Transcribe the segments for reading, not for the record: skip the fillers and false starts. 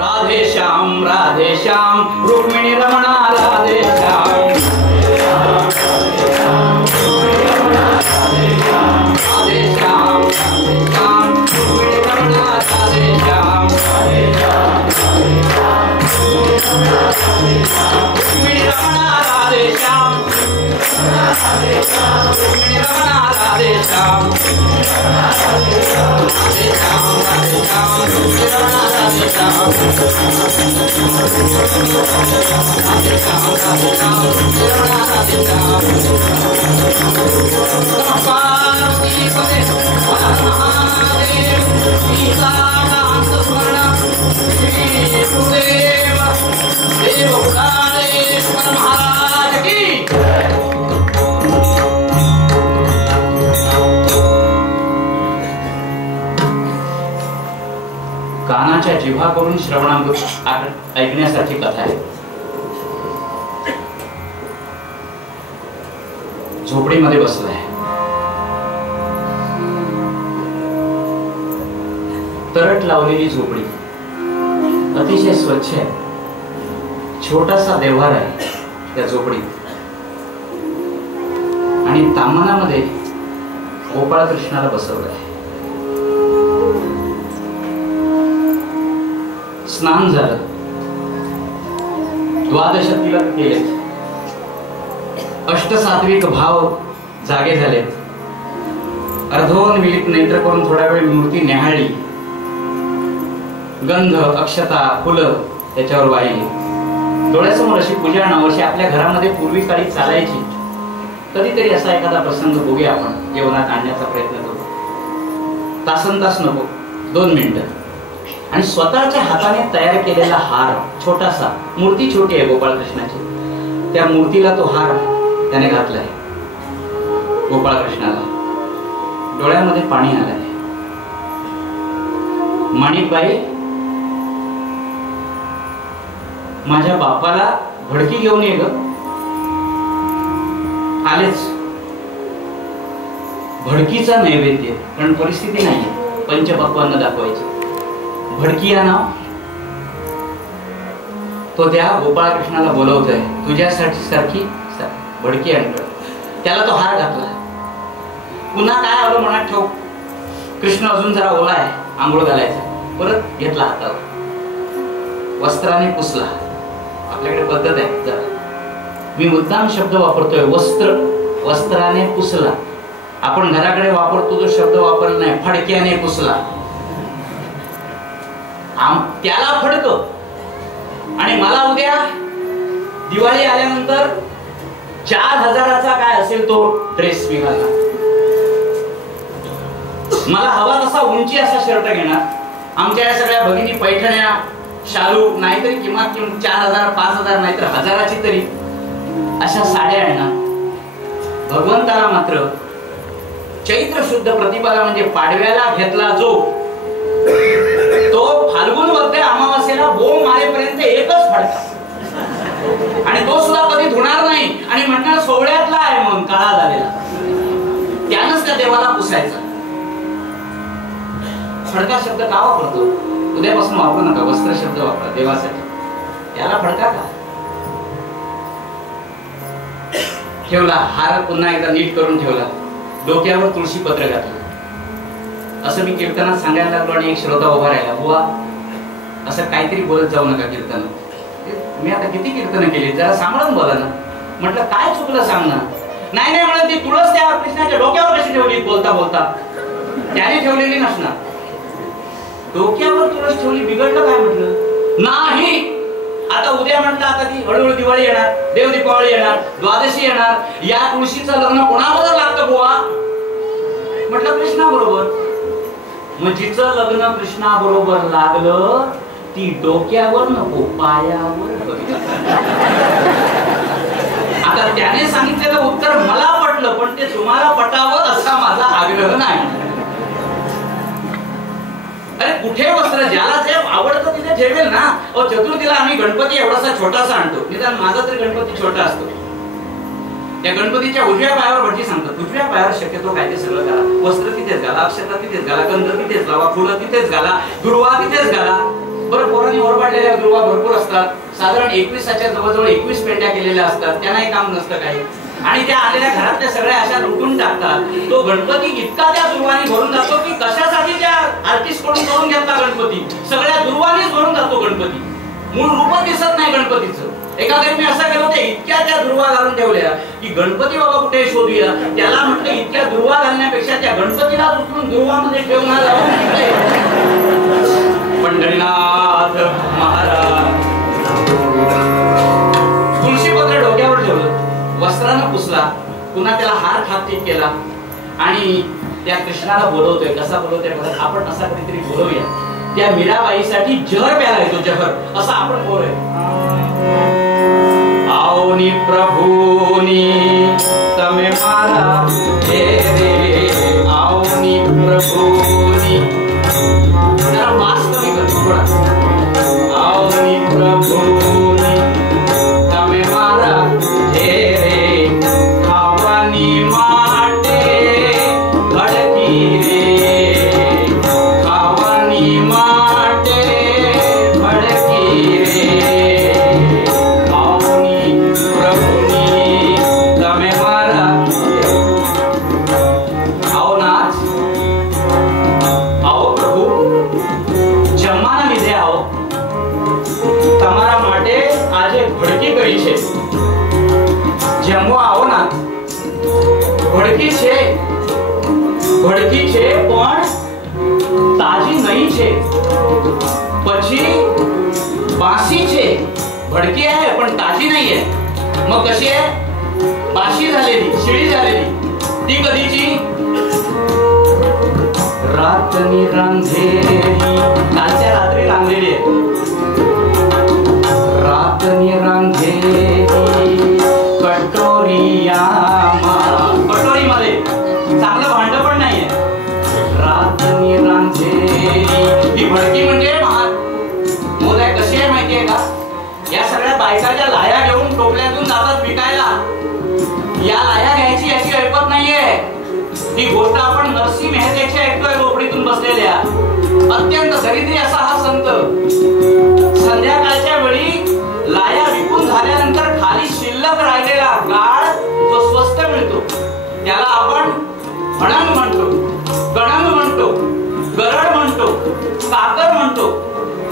राधे श्याम रुक्मिणी रमणा राधे श्याम कानाच्या जिव्हा करून श्रवणामृत ऐकण्यासाठी कथा आहे. झोपडीमध्ये बसलाय. तरट लावलेली झोपडी अतिशय स्वच्छ आहे. छोटासा देव्हार आहे त्या झोपडीत आणि ताम्हानामध्ये गोपाळ कृष्णाला बसवलंय. स्नान झालं. द्वादशतीला केले. अष्टसात्विक भाव जागे झाले. अर्धोन विलित नेत्र करून थोडा वेळ मूर्ती निहाळली. गंध अक्षता फुलं त्याच्यावर वाहिली. डोळ्यासमोर अशी पूजा नवशी आपल्या घरामध्ये पूर्वी काळी चालायची. कधीतरी असा एखादा प्रसंग बघूया आपण जेवणात आणण्याचा प्रयत्न करू. तासनतास नको, 2 मिनिटं. आणि स्वतःच्या हाताने तयार केलेला हार छोटासा, मूर्ती छोटी आहे गोपाळ कृष्णाची, त्या मूर्तीला तो हार त्याने घातलाय. गोपाळ कृष्णाला डोळ्यामध्ये पाणी आलंय. माणिकबाई, माझ्या बापाला भडकी घेऊन ये ग. आलेच. भडकीचा नैवेद्य, कारण परिस्थिती नाहीये पंचपक्वान्न दाखवायची. भडकी या नाव तो त्या गोपाळ कृष्णाला बोलवतोय. तुझ्यासाठी सारखी भडकी आणतो. त्याला तो हार घातला. पुन्हा काय आलं मनात ठेव. कृष्ण अजून जरा ओला आहे, आंघोळ घालायचा. परत घेतला हातावर, वस्त्राने पुसला. आपल्याकडे पद्धत आहे जरा, मी मुद्दाम शब्द वापरतोय. वस्त्राने पुसला. आपण घराकडे वापरतो तो शब्द वापरला नाही. फडक्याने पुसला. त्याला फडक. आणि मला उद्या दिवाळी आल्यानंतर 4000चा काय असेल तो ड्रेस मी घालणार. मला हवा तसा उंची असा शर्ट घेणार. आमच्या या सगळ्या भगिनी पैठण्या, शालू, नाहीतरी किंमत 4000 5000 नाहीतर 1000ची तरी अशा साड्या आणणार. भगवंताला मात्र चैत्र शुद्ध प्रतिपदा म्हणजे पाडव्याला घेतला जो तो फाल्गुन वद्य अमावास्येला बोंब मारेपर्यंत एकच फडका. आणि तो सुद्धा कधी धुणार नाही. आणि म्हणणार सोहळ्यातला आहे म्हणून काळा झालेला. त्यानंच त्या देवाला पुसायचा. फडका शब्द का वापरतो? उद्यापासून वापरू नका. वस्त्र शब्द वापरा देवासाठी. त्याला फडका का? ठेवला हार, पुन्हा एकदा नीट करून ठेवला. डोक्यावर तुळशी पत्र घातलं. असं मी कीर्तनात सांगायला लागलो आणि एक श्रोता उभा राहिला. बुवा, असं काहीतरी बोलत जाऊ नका कीर्तन. मी आता किती कीर्तन केली, जरा सांभाळून बोला ना. म्हटलं काय चुकलं सांग ना. नाही नाही म्हणत, ती तुळस त्या कृष्णाच्या डोक्यावर कशी ठेवली? बोलता बोलता त्याने ठेवलेली नसणार. डोक्यावर तुळस ठेवली, बिघडलं काय? म्हटलं नाही. आता उद्या म्हटलं, आता ती हळूहळू दिवाळी येणार, देव दीपावली येणार, द्वादशी येणार. या तुळशीचं लग्न कोणाबरोबर लागतं बुवा? म्हटलं कृष्णा बरोबर. मग जिचं लग्न कृष्णा बरोबर लागलं ती डोक्यावर नको, पायावर. आता त्याने सांगितलेलं उत्तर मला पटलं, पण ते तुम्हाला पटावं असा माझा आग्रह नाही. अरे कुठे वस्त्र ज्याला जे आवडतं तिथे ठेवेल ना. चतुर्थीला आम्ही गणपती एवढासा छोटासा आणतो. निदान माझा तरी गणपती छोटा असतो. त्या गणपतीच्या उजव्या पायावर भटजी सांगतात, उजव्या पायावर शक्यतो काय ते सगळं घाला. वस्त्र तिथेच घाला, अक्षता तिथेच घाला, गंध तिथेच लावा, फुलं तिथेच घाला, दुर्वा तिथेच घाला. बरं, पोरांनी ओरबाडलेल्या दुर्वा भरपूर असतात, साधारण 21च्या जवळजवळ 21 पेंड्या केलेल्या असतात, त्यांनाही काम नसतं काही, आणि त्या आलेल्या घरातल्या सगळ्या अशा लुटून टाकतात. तो गणपती इतका त्या दुर्वानी भरून जातो की कशासाठी त्या आर्टिस्ट कडून करून घेतला गणपती, सगळ्या दुर्वानीच भरून जातो गणपती, मूळ रूपच दिसत नाही गणपतीचं. एखाद्या मी असं केलं होतं, इतक्या त्या दुर्वा घालून ठेवल्या की गणपती बाबा कुठे शोधूया. त्याला म्हटलं इतक्या दुर्वा घालण्यापेक्षा त्या गणपतीला उचलून दुर्वामध्ये ठेवणार. पंढरीनाथ महाराज तुळशीपत्र डोक्यावर ठेवलं, वस्त्रानं पुसला, पुन्हा त्याला हार थापटीप केला आणि त्या कृष्णाला बोलवतोय. कसा बोलवतोय बघा, आपण असा कधीतरी बोलवूया. त्या मीराबाईसाठी जहर प्यायला येतो, जहर असं आपण बोलूया. आओनी प्रभूनी तमे मारा रे, आओनी प्रभूनी, जरा वास कमी कर थोडा. आओनी प्रभूनी तमे मारा रे, खावानी माटे भडकी रे, खावानी माटे भडकी रे, आओनी प्रभूनी तमे मारा. आओ नाथ, आओ प्रभु, જમવાના લીધે આવો, તમારા માટે આજે ભડકી કરી છે. જમવા આવો ના. ભડકી છે, ભડકી છે પણ તાજી નહીં છે. પછી બાસી છે, ભડકી आहे पण ताजी नाहीये. मग कशी आहे? बाशी झालेली, शिळी झालेली. ती कधीची? रातनी रांधेली, कालच्या रात्री रांधलेली आहे. रातनी रांधेली कटोरिया, कटोरीमध्ये चांगलं भांड पण नाहीये. रातनी रांधेली, ही भडकी म्हणजे महान मोल आहे. कशी आहे माहितीये का? या सगळ्या बायकाच्या लाया घेऊन टोपल्यातून जातात विकायला. या लाया घ्यायची याची ऐपत नाहीये. ही गोष्ट आपण नरसिंह मेहतेच्या ऐकतोय झोपडीतून बसलेल्या. अत्यंत दरिद्री असा हा संत संध्याकाळच्या वेळी लाया विकून झाल्यानंतर खाली शिल्लक राहिलेला गाळ जो स्वस्त मिळतो त्याला आपण भणंग म्हणतो, गणंग म्हणतो, गरड म्हणतो, काकर म्हणतो.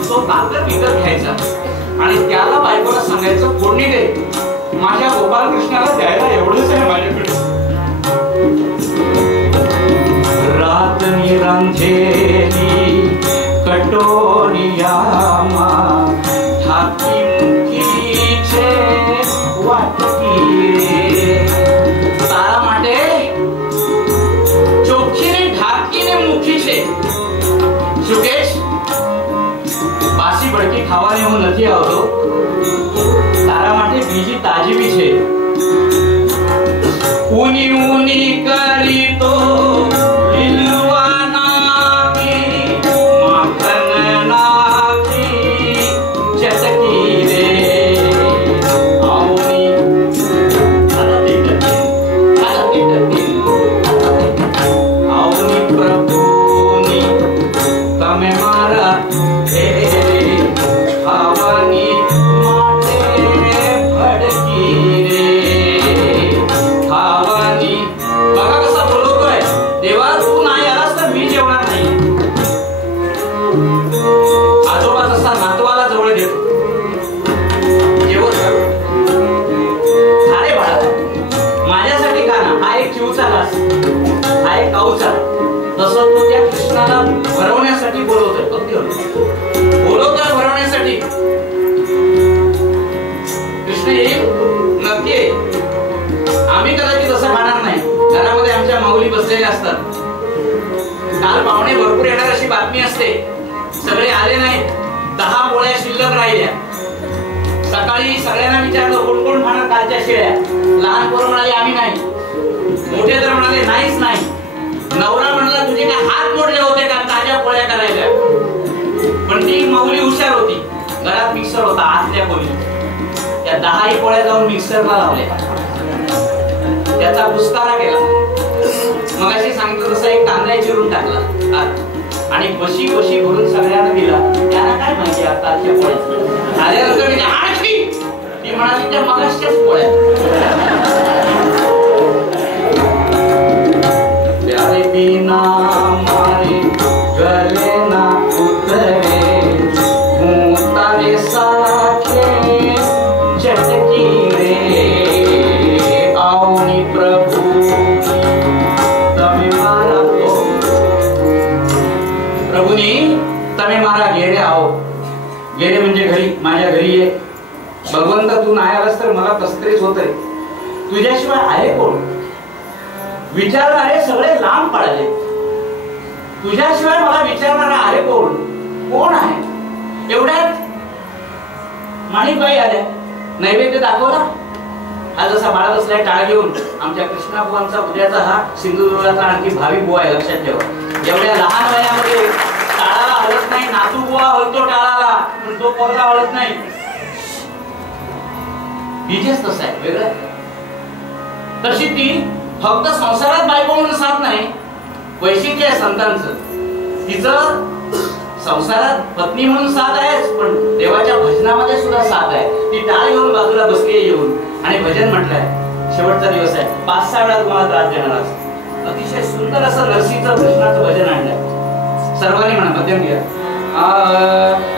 तो काकर विकत घ्यायचा आणि त्याला बायकोला सांगायचं, कोणी दे, माझ्या गोपालकृष्णाला द्यायला एवढंच आहे माझ्याकडे. रातनी रांधेली कटोरियामा, ठाकी मुखीचे वाटकी रे. तारा માટે ચોખ્ખીને ઢાંકીને મુખી છે. સુકેશ, બાસી ભડકી ખાવાની હું નથી આવતો, તારા માટે બીજી તાજી બી છે. ऊनी ऊनी करी तो हिलवा नाकी, माखन नाकी चटकी रे. आओनी आओनी प्रभुनी तमे मारा हे, खावानी माटे भडकी रे. बघा कसा बोलतोय, देवा तू नाही आलास तर मी जेवणार नाही. आजोबा जसा नातवाला जवळ देतो, जेवण अरे बाळा माझ्यासाठी का ना, हा एक चिवचा घास, हा एक काऊचा. तसं तो त्या कृष्णाला भरवण्यासाठी बोलवतोय. अगदी बोलवतोय भरवण्यासाठी. कृष्ण येईल नक्की येईल. आम्ही कदाचित असं खाणार नाही, घरामध्ये आमच्या माऊली बसलेल्या असतात. काल पाहुणे भरपूर येणार अशी बातमी असते, सगळे आले नाहीत, 10 पोळ्या शिल्लक राहिल्या. सकाळी सगळ्यांना विचारलं कोण कोण खाणार कालच्या शिळ्या. लहान पोरं म्हणाले आम्ही नाही, मोठे तर म्हणाले नाहीच नाही. नवरा म्हणला तुझे काय हात मोडले होते का ताज्या पोळ्या करायला. पण ती माऊली हुशार होती, घरात मिक्सर होता आतल्या खोलीत. त्या 10 पोळ्या जाऊन मिक्सरला लावल्या, त्याचा बुस्तारा केला. मगाशी सांगितलं तसं एक कांदा चिरून टाकला. आणि बशी बशी भरून सगळ्यांना दिला. त्यांना काय माहिती आताच्या पोळ्या आल्यानंतर मी आणखी ती म्हणाली त्या मगाशच्याच पोळ्या. प्यारे बिना मारे गले ना उतरे हूँ तारे साथे चटकी रे आओनी प्रभु तमे मारा तो प्रभुनी तमे मारा घेरे आओ. घेरे म्हणजे घरी, माझ्या घरी ये. भगवंत तू नाही आलास तर मला कसं तरीच होतंय. तुझ्याशिवाय आहे कोण? विचारणारे सगळे लांब पडले. तुझ्याशिवाय मला विचारणारा आहे कोण? कोण आहे? एवढ्यात माणिकबाई आल्या. नैवेद्य दाखवला. हा जसा बाळा बसलाय टाळ घेऊन. आमच्या कृष्णाबुवांचा उद्याचा हा सिंधुदुर्गाचा आणखी भावी बुवा आहे, लक्षात ठेवा. एवढ्या लहान वयामध्ये टाळाला हलत नाही. नातू बुवा हलतो टाळाला, पण तो पोरगा हलत नाही. बीजेच तसं आहे, वेगळं. तशी ती फक्त संसारात बायको म्हणून साथ नाही, वैशिष्ट्य आहे संतांचं. तिचं संसारात पत्नी म्हणून साथ आहेच, पण देवाच्या भजनामध्ये सुद्धा साथ आहे. ती टाळ घेऊन बाजूला बसली येऊन आणि भजन म्हटलंय. शेवटचा दिवस आहे, 5-6 वेळा तुम्हाला त्रास देणार. अतिशय सुंदर असं नरसीचं कृष्णाचं भजन आणलंय. सर्वांनी म्हणा, मध्यम घ्या.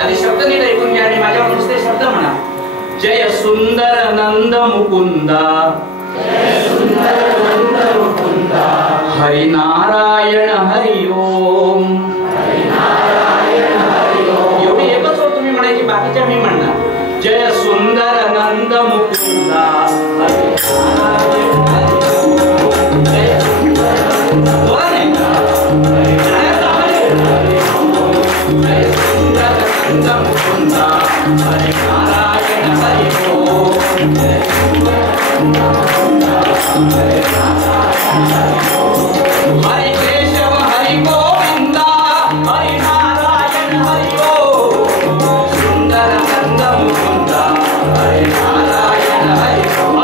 आधी शब्द नीट ऐकून घ्या आणि माझ्यावर नुसते शब्द म्हणा. जय सुंदर नंद मुकुंदा, हरि नारायण हरि ओम. एवढी एकच ओळ तुम्ही म्हणायची, बाकीच्या मी म्हणणार. जय सुंदर नंद मुकुंदा, हरि नारायण हरि ओम. जय सुंदर नंद मुकुंदा, हरि नारायण हरि ओम. हरि केशव हरि गोविंदा, हरि नारायण हरि ओम. सुंदर नंद मुकुंदा, हरि नारायण हरि ओम.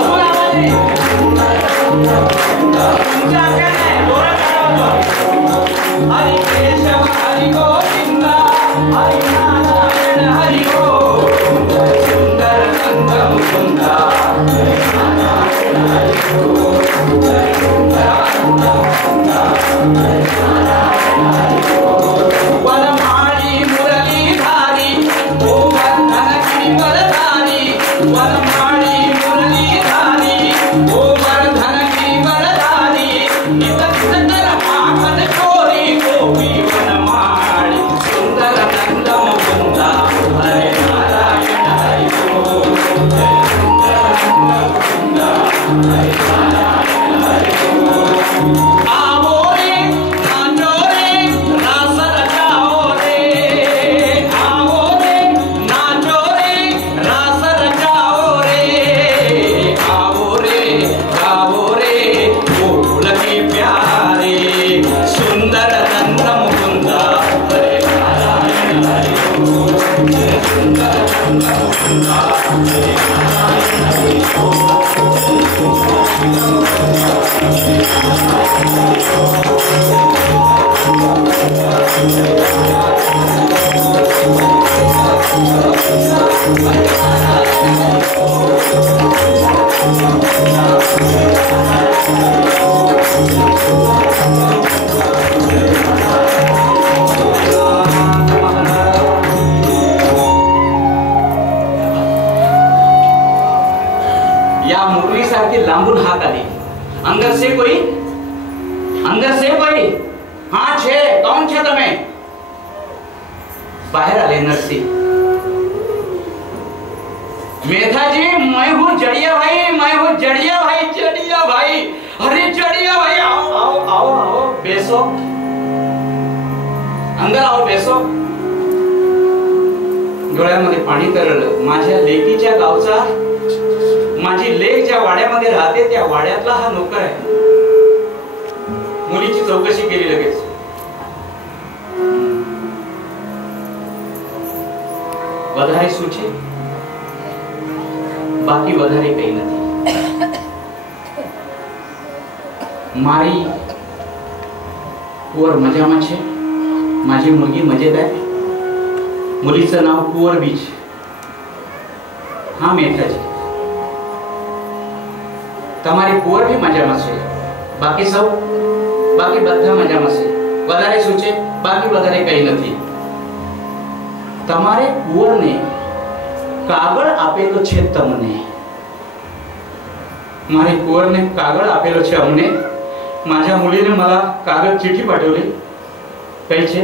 हरि केशव हरि गोविंदा, हरि नारायण हरि ओम. सुंदर नंद मुकुंदा, हरि नारायण हरि ओम. वनमाळी मुरलीधारी ओ वर्धन गिरिवरधारी. वनमाळी मुरलीधारी ओ वर्धन गिरिवरधारी. नित सुंदर माखन चोरी गोपी वनमाळी. सुंदर नंद मुकुंदा, हरे नारायण हरि ओम. सुंदर नंद मुकुंदा, हरे नारायण हरि ओम. आवो रे नाचो रे रास रचाओ रे. आवो रे नाचो रे रास रचाओ रे. आवो रे गाओ रे बोल के प्यारे. सुंदर नंद मुकुंदा, हरे नारायण हरि ओम. सुंदर नंद मुकुंदा, हरे नारायण हरि ओम. या मुरलीसारखी लांबून हात आली. अंदर से कोई, अंदर से कोई. हाँ छे, कौन छे तमे? बाहर आले नरसी. मेधाजी, मैं हूँ जड़िया भाई, मैं हूँ जड़िया भाई. जड़िया भाई, अरे जड़िया भाई, आओ आओ आओ आओ, बेसो, अंदर आओ, बेसो. डोळ्यामध्ये पाणी तरळलं. माझ्या लेकीच्या गावचा, माझी लेक ज्या वाड्यामध्ये राहते त्या वाड्यातला हा नोकर आहे. मुलीची चौकशी केली लगेच. વધારે શું છે? બાકી વધારે કઈ નથી. મારી કુંવર મજામાં છે, माझी मुलगी मजेत आहे. मुलीचं नाव कुंवर बीज. हाँ मेठा जी, તમારી કુંવર બી મજામાં છે. બાકી સૌ બાકી બધા મજામાં છે. વધારે શું છે? બાકી વધારે કઈ નથી. તમારે કુંવરને કાગળ આપેલો છે તમને. મારી કુંવરને કાગળ આપેલો છે અમને. माझ्या मुलीने मला कागद चिठ्ठी पाठवली. काही છે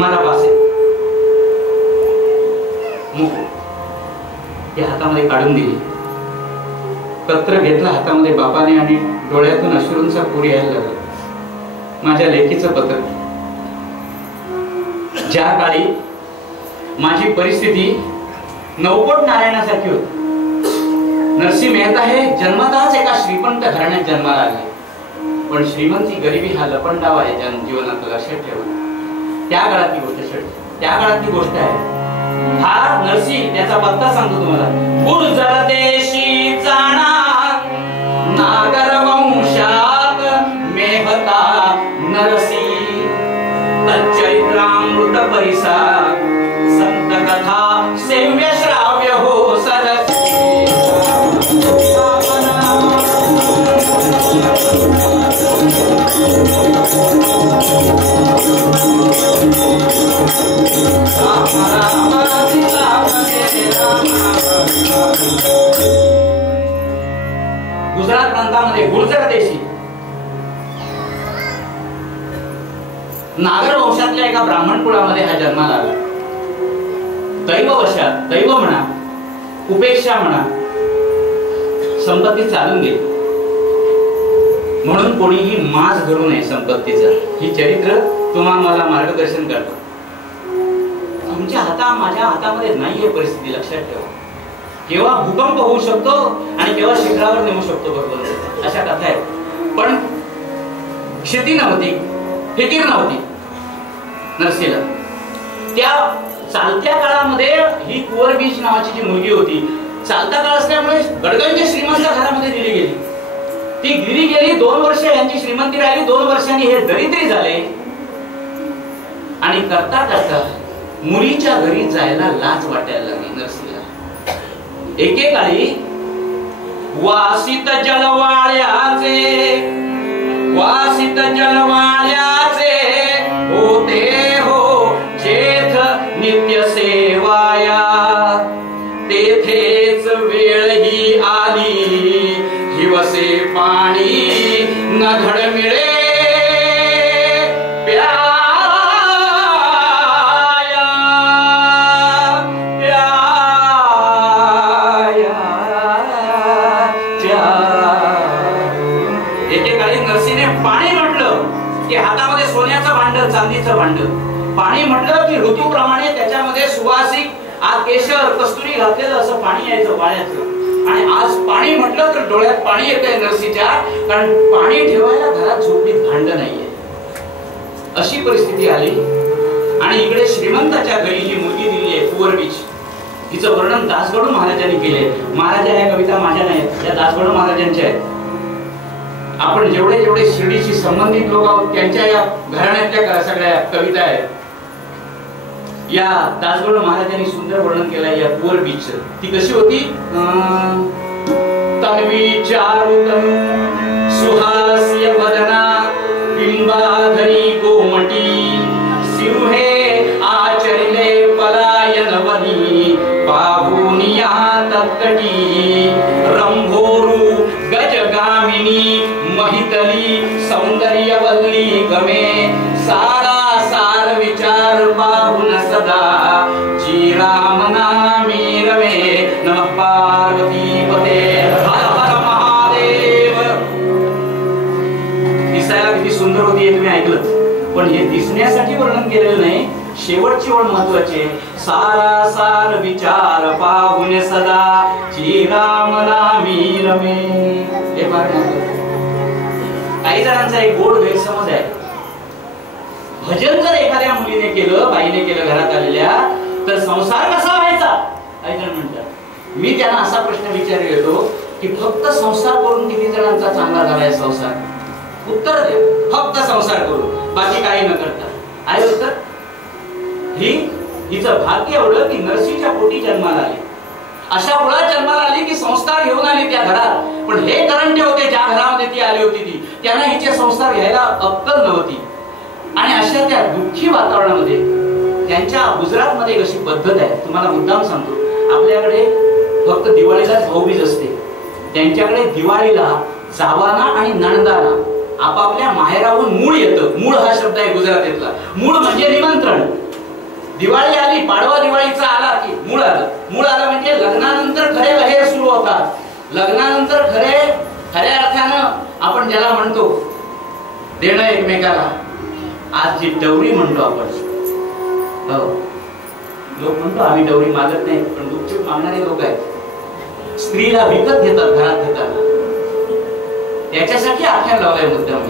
મારા પાસે. मूक या हातामध्ये काढून दिली. पत्र घेतलं हातामध्ये बापाने आणि डोळ्यातून अश्रूंचा पूर यायला लागला. माझ्या लेकीचं पत्र. ज्या काळी माझी परिस्थिती नवकोट नारायणासारखी होती. नरसिंह मेहता हे जन्मतःच एका श्रीमंत घराण्यात जन्माला आले. पण श्रीमंती गरिबी हा लपंडाव आहे जीवनात, लक्षात ठेवा. त्या काळातली गोष्ट त्या काळातली गोष्ट आहे. हा नरसिंह त्याचा पत्ता सांगतो तुम्हाला. गुर्जर देशी जाणार नागर वंशात मेहता नरसिंह. तच्चरित्रामृत परिसा संत कथा सेव्य श्राव्य हो सरसी. गुजरात प्रांतामध्ये गुर्जर देशी नागर वंशातल्या एका ब्राह्मण कुळामध्ये हा जन्माला आला. दैववशात, दैव म्हणा, उपेक्षा म्हणा, संपत्ती चालून गेली. म्हणून कोणीही माज धरू नये संपत्तीचा. ही चरित्र तुम्हाला मला मार्गदर्शन करतो. तुमच्या माझ्या हातामध्ये नाहीये परिस्थिती, लक्षात ठेवा. केव्हा भूकंप होऊ शकतो आणि केव्हा शिखरावर नेऊ शकतो, बरोबर, अशा कथा आहेत. पण शेती नव्हती, फिकीर नव्हती नरसीला. त्या चालत्या काळामध्ये ही कुंवर बीज नावाची जी मुलगी होती, चालता काळ असल्यामुळे गडगंज श्रीमंत घरामध्ये दिली गेली. ती गिरी गेली. 2 वर्ष यांची श्रीमंती राहिली. 2 वर्षांनी हे दरिद्री झाले. आणि करता करता मुलीच्या घरी जायला लाज वाटायला लागली नरसिंहला. एकेकाळी वासित जलवाळ्याचे होते हो जेथ नित्य सेवाया. तेथेच वेळ ही आली हिवसे पाणी न धड मिळे चांदीचं भांड. पाणी म्हटलं की ऋतूप्रमाणे त्याच्यामध्ये सुवासिक आज केशर कस्तुरी घातलेलं असं पाणी यायचं पाण्याचं. आणि आज पाणी म्हटलं तर डोळ्यात पाणी येतंय नरसीच्या, कारण पाणी ठेवायला घरात झोपडीत भांड नाहीये. अशी परिस्थिती आली. आणि इकडे श्रीमंताच्या घरी ही मुलगी दिली आहे कुंवर बीज. तिचं वर्णन दासगणू महाराजांनी केले. महाराजा या कविता माझ्या नाहीत, त्या दासगणू महाराजांच्या आहेत. आपण जेवढे जेवढे शिर्डीशी संबंधित लोक आहोत त्यांच्या या घराण्यातल्या सगळ्या कविता आहेत. या दासगणू महाराजांनी सुंदर वर्णन केलंय या कुंवर बीजचं. ती कशी होती? तन्वी चारुतनु सुहास्य वदना बिंबाधरी गोमटी सिंहे आचरिले पलायन वनी पाहुनिया तत्कटी रंभोरू गजगामिनी महितली सौंदर्यवल्ली गमे सारा सार विचार पाहुन सदा श्रीराम नामी रमे नमः पार्वती पते हर हर महादेव. दिसायला किती सुंदर होती हे तुम्ही ऐकलं, पण हे दिसण्यासाठी वर्णन केलेलं नाही. शेवटची ओळ महत्वाची. सारा सार विचार पाहुन सदा श्रीराम नामी रमे. हे फार महत्वाचं. काही जणांचा एक गोड गैरसमज आहे. भजन जर एखाद्या मुलीने केलं, बाईने केलं घरात आलेल्या, तर संसार कसा व्हायचा? काही जण म्हणतात. मी त्यांना असा प्रश्न विचारला येतो की फक्त संसार करून किती जणांचा चांगला झालाय संसार? उत्तर द्या, फक्त संसार करू, बाकी काही न करता. आहे उत्तर? हिचं भाग्य एवढं की नरसीच्या पोटी जन्माला आली, अशा मुळात जन्माला आली की संस्कार घेऊन आली त्या घरात. पण हे करंटे होते ज्या घरामध्ये ती आली होती, त्यांना हिचे संस्कार घ्यायला अक्कल नव्हती. आणि अशा त्या दुःखी वातावरणामध्ये त्यांच्या गुजरातमध्ये कशी पद्धत आहे तुम्हाला मुद्दाम सांगतो. आपल्याकडे फक्त दिवाळीलाच भाऊबीज असते, त्यांच्याकडे दिवाळीला जावाना आणि नणंदाना आपापल्या माहेराहून मूळ येतं. मूळ हा शब्द आहे गुजरातीतला. मूळ म्हणजे निमंत्रण. दिवाळी आली, पाडवा दिवाळीचा आला की मूळ आलं. मूळ आलं म्हणजे लग्नानंतर खरे लहेर सुरू होतात. लग्नानंतर खऱ्या अर्थानं आपण ज्याला म्हणतो देणं एकमेकाला, आज जी डवरी म्हणतो आपण, हो लोक म्हणतो आम्ही डवरी मागत नाही, पण गुपचूप मागणारे लोक आहेत. स्त्रीला विकत घेतात घरात घेताना, त्याच्यासाठी आख्यान लावलाय मुद्दाम.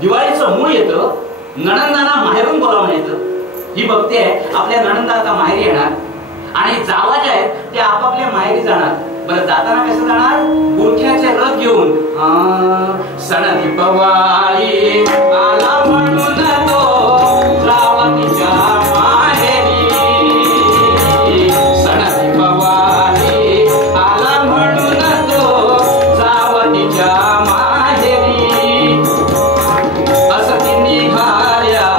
दिवाळीचं मूळ येतं, नणंदांना माहेरून बोलावून येतं. ही बघते आहे आपल्या नणंदा आता माहेरी येणार आणि जावा ज्या आहेत त्या आपापल्या माहेरी जाणार. बरं जाताना कसं जाणार? बुरख्याचे रथ घेऊन. सण दीपवाळी आला म्हणून तो जावा तिच्या माहेरी. सण दीपवाळी आला म्हणून तो जावा तिच्या माहेरी. असं ती निघाल्या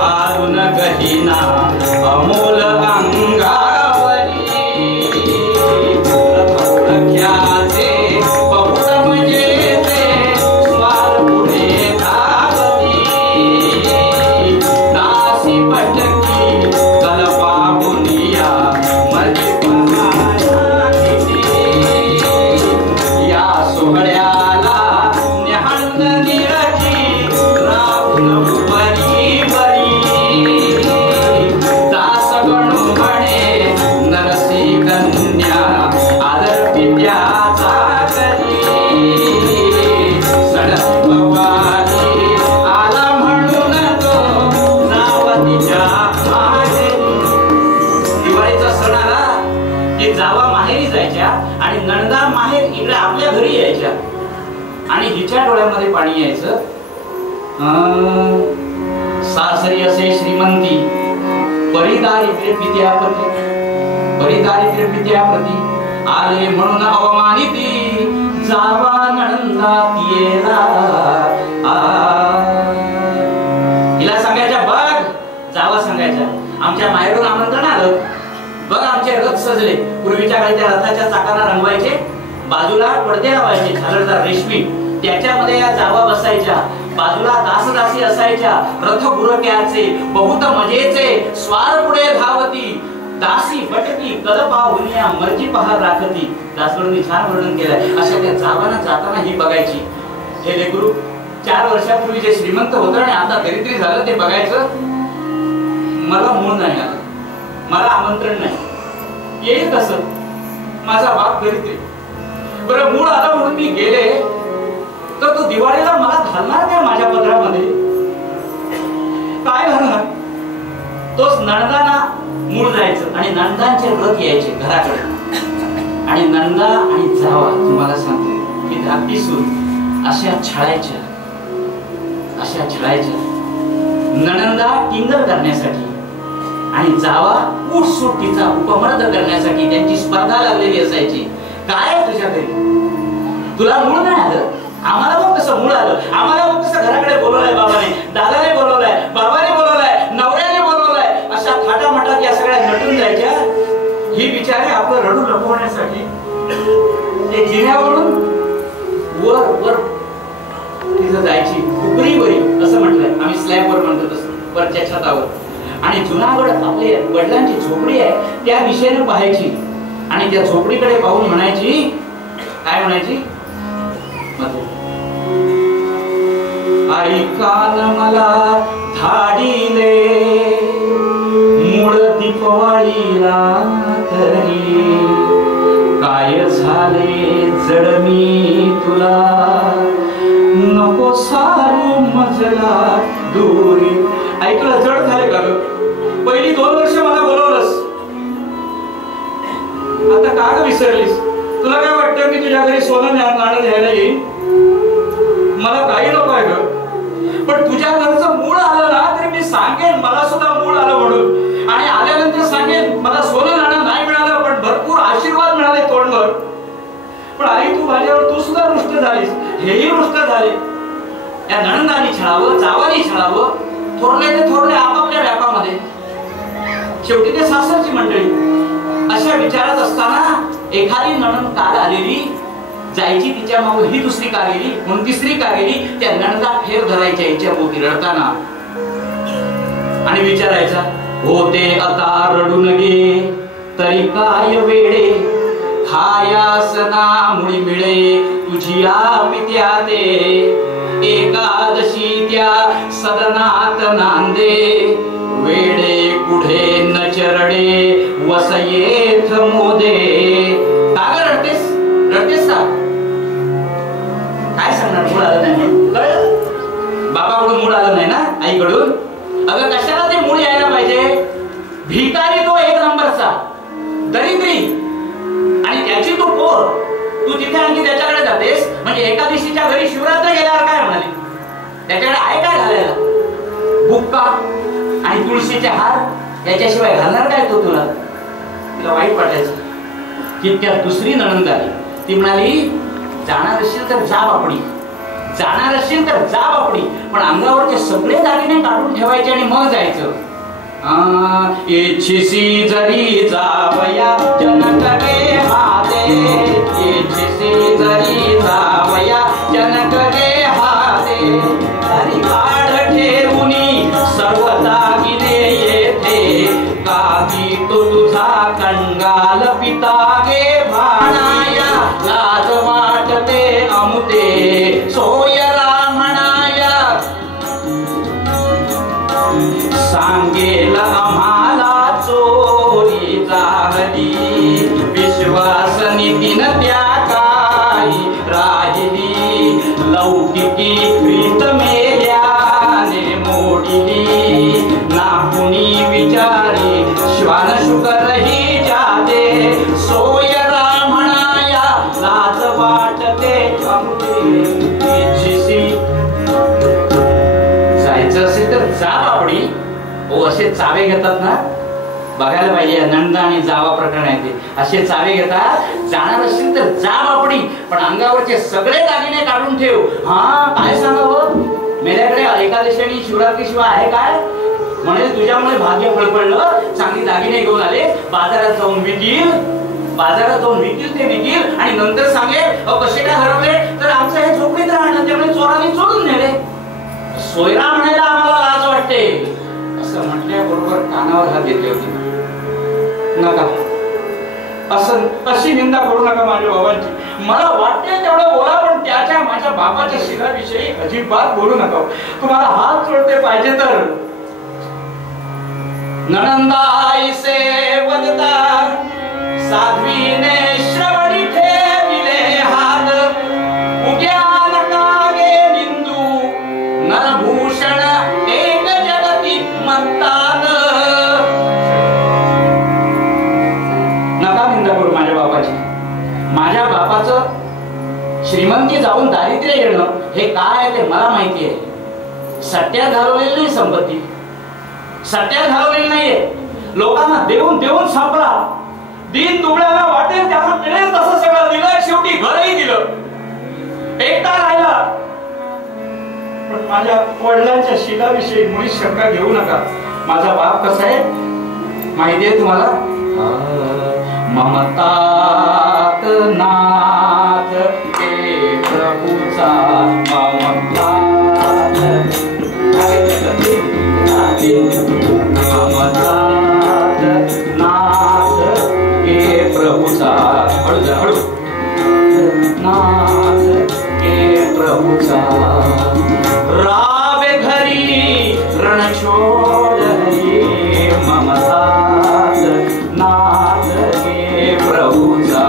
हारून गहिना अमोल अंगावरी. बहुत म्हणजे ते स्वार पुढे धावती. दासी पटकी कल्पा बुनिया मर्जी पहाया किती. या सोहळ्याला न्याहाळून निरखी राहून बरी बरी. दास गणू म्हणे नरसी कन्या आदर विद्याचा करी. सण दीपवाळी आला म्हणून तो जावा तिच्या माहेरी. दिवाळीचा सण आला की जावा माहेरी जायच्या आणि नणंदा माहेर इकडे आपल्या घरी यायच्या. आणि हिच्या डोळ्यामध्ये पाणी यायचं. सासरी असे श्रीमंती परिदारिद्र्य पित्यापती. परिदारिद्र्य पित्यापती आले म्हणून अवमानिती. जावा नणंदा तियेला. हिला सांगायच्या बघ, जावा सांगायच्या आमच्या माहेरून आमंत्रण आलं बघ, आमचे रथ सजले. पूर्वीच्या काळी त्या रथाच्या चाकांना रंगवायचे, बाजूला पडदे लावायचे झालरदार रेशमी, त्याच्यामध्ये या जावा बसायच्या. बाजूला दासदासी असायच्या, रथ गुरक्याचे बहुत मजेचे स्वार पुढे धावती. दासी बटकी कल्पा हुनिया मर्जी पहा राखती. दासगणूंनी छान वर्णन केलंय. अशा त्या जावाना जाताना ही बघायची. हे लेकरू 4 वर्षापूर्वी जे श्रीमंत होतं आणि आता दरिद्री झालं ते बघायचं. मला मूळ नाही आलं, मला आमंत्रण नाही, येईल कसं? माझा बाप दरिद्री. बरं मूळ आला म्हणून मी गेले तर तो दिवाळीला मला घालणार काय माझ्या पदरामध्ये? काय घालणार? तोच नणंदांना मूळ जायचं आणि नणंदांचे रथ यायचे घराकडे. आणि नणंदा आणि जावा तुम्हाला सांगतो की धाकटी सून अशा छळायच्या, अशा छळायच्या. नणंदा टिंगल करण्यासाठी आणि जावा उठसूट तिचा उपमर्द करण्यासाठी त्यांची स्पर्धा लागलेली असायची. काय तुझ्या घरी? तुला मूळ नाही आलं, आम्हाला बघ कसं मूळ आलं. आम्हाला बघ कसं घराकडे बोलवलंय बाबाने, दादाने बोलवलंय, बाबाने बोलवलंय, नवऱ्याने बोलवलंय. अशा थाटामाटात या सगळ्या नटून जायच्या. ही बिचारे आपलं रडू लपवण्यासाठी ते जिन्यावरून वर वर तिथं जायची. उपरीवरी असं म्हटलंय, आम्ही स्लॅबवर म्हणतो तसं, वरच्या छतावर. आणि जुनागड आपले वडिलांची झोपडी आहे त्या दिशेने पाहायची आणि त्या झोपडीकडे पाहून म्हणायची, काय म्हणायची? आई काल मला धाडीले मूळ दीपवाळीला तरी. काय झाले जड मी तुला नको सारू मजला दूरी. ऐकलं जड झाले का? पहिली 2 वर्ष मला बोलवलंस, आता का विसरलीस? तुला काय वाटतं मी तुझ्या घरी सोनं नाणं घ्यायला येईन? हेही रुष्ट झाले. या नणंदानी छळावं, जावानी छळावं, थोरले ते थोरले आपापल्या व्यापामध्ये, शेवटी ते सासरची मंडळी. अशा विचारात असताना एखादी नणंद काल आलेली, जायची तिच्या मागून ही दुसरी का गेली, म्हणून तिसरी का गेली, त्या नणंदा फेर धरायच्या हिच्या भोवती रडताना आणि विचारायचा, होते आता रडून गे तरी काय वेळे, खायासना मुळी मिळे तुझी पित्या ते, एकादशी त्या सदनात नांदे, वेडे पुढे न चरडे वसयेथ मोदे. का ग रडतेस, रडतेस का? काय सांगणार, मूड आलं नाही, कळलं? बाबाकडून मूड आलं नाही ना, आईकडून. अगं कशाला ते मूड यायला पाहिजे? भिकारी तो एक नंबरचा, दरिद्री, आणि त्याची तू पोर, तू तिथे आणखी त्याच्याकडे जातेस म्हणजे एकादशीच्या घरी शिवरात्र गेल्यावर काय म्हणाले, त्याच्याकडे आहे काय घालायला? बुक्का आणि तुळशीचे हार, याच्याशिवाय घालणार काय तो तुला? तिला वाईट वाटायचं. तितक्यात दुसरी नणंद आली. ती म्हणाली, जाणार असशील तर जा बापडी, जाणार असशील तर जा बापडी, पण अंगावरचे सगळे दागिने काढून ठेवायचे आणि मग जायचं. इच्छिसी जरी जावया जनक गे हाते, इच्छिसी जरी जावया जनक गे हाते, तरी काढ ठेवुनी सर्व दागिने येथे, काकी तो तुझा कंगाल पिता गे भाणाया, लाज वाटते अमुते सोयरा म्हणाया, सांगेल आम्हाला चोरी झाली, विश्वास नितीन त्या काही राहिली, लौकिकी प्रीत मेल्याने मोडली, ना कुणी विचारी श्वान शुकर ही जाते, सोयरा म्हणाया लाज वाटते जायचं असेल तर जा बापडी. हो, असे चावे घेतात ना, बघायला पाहिजे. नंदा आणि जावा प्रकरण आहे ते, असे चावे घेतात. जाणार असेल तर जा बापडी, पण अंगावरचे सगळे दागिने काढून ठेव. हा, काय सांगावं, मेल्याकडे एकादशी आणि शिवरात्री शिवाय आहे काय? म्हणजे तुझ्यामुळे भाग्य फळफळलं, चांगली दागिने घेऊन आले, बाजारात जाऊन विकील, बाजारात जाऊन विकील ते विकील, आणि नंतर सांगेल कसे काय हरवले, तर आमचं हे झोपडीत राहणं, त्यामुळे चोरांनी चोरून नेले. सोयरा म्हणायला आम्हाला लाज वाटते, असं म्हटल्याबरोबर कानावर हात घेतले होते. नका असं, अशी निंदा करू नका माझ्या बाबांची. मला वाटते तेवढं बोला, पण त्याच्या माझ्या बाबाच्या शिलाविषयी अजिबात बोलू नका. तुम्हाला हात जोडते पाहिजे तर. नणंदाईसे वदता साध्वीने श्रवणी ठेविले हात, उग्या नका गे निंदू नरभूषण एक जगती मत्तान. नका निंदा करू माझ्या बापाची. माझ्या बापाचं श्रीमंती जाऊन दारिद्र्य येणं हे काय आहे ते मला माहिती आहे. सट्ट्यात घालवलेली नाही संपत्ती, सट्ट्यात घालवलेली नाहीये. लोकांना देऊन देऊन संपला. दीन दुबळ्याला वाटेल त्याला मिळेल तसं सगळं दिलं, शेवटी घरही दिलं, एकटा राहिला. पण माझ्या वडिलांच्या शिलाविषयी मुळीच शंका घेऊ नका. माझा बाप कसा आहे माहितीये तुम्हाला? ममतात नाथ के प्रभूचा, ममतात नाथ के प्रभूचा, हळू नाथ के प्रभूचा, रावे घरी रणछोड रे, ममतात नाथ के प्रभूचा.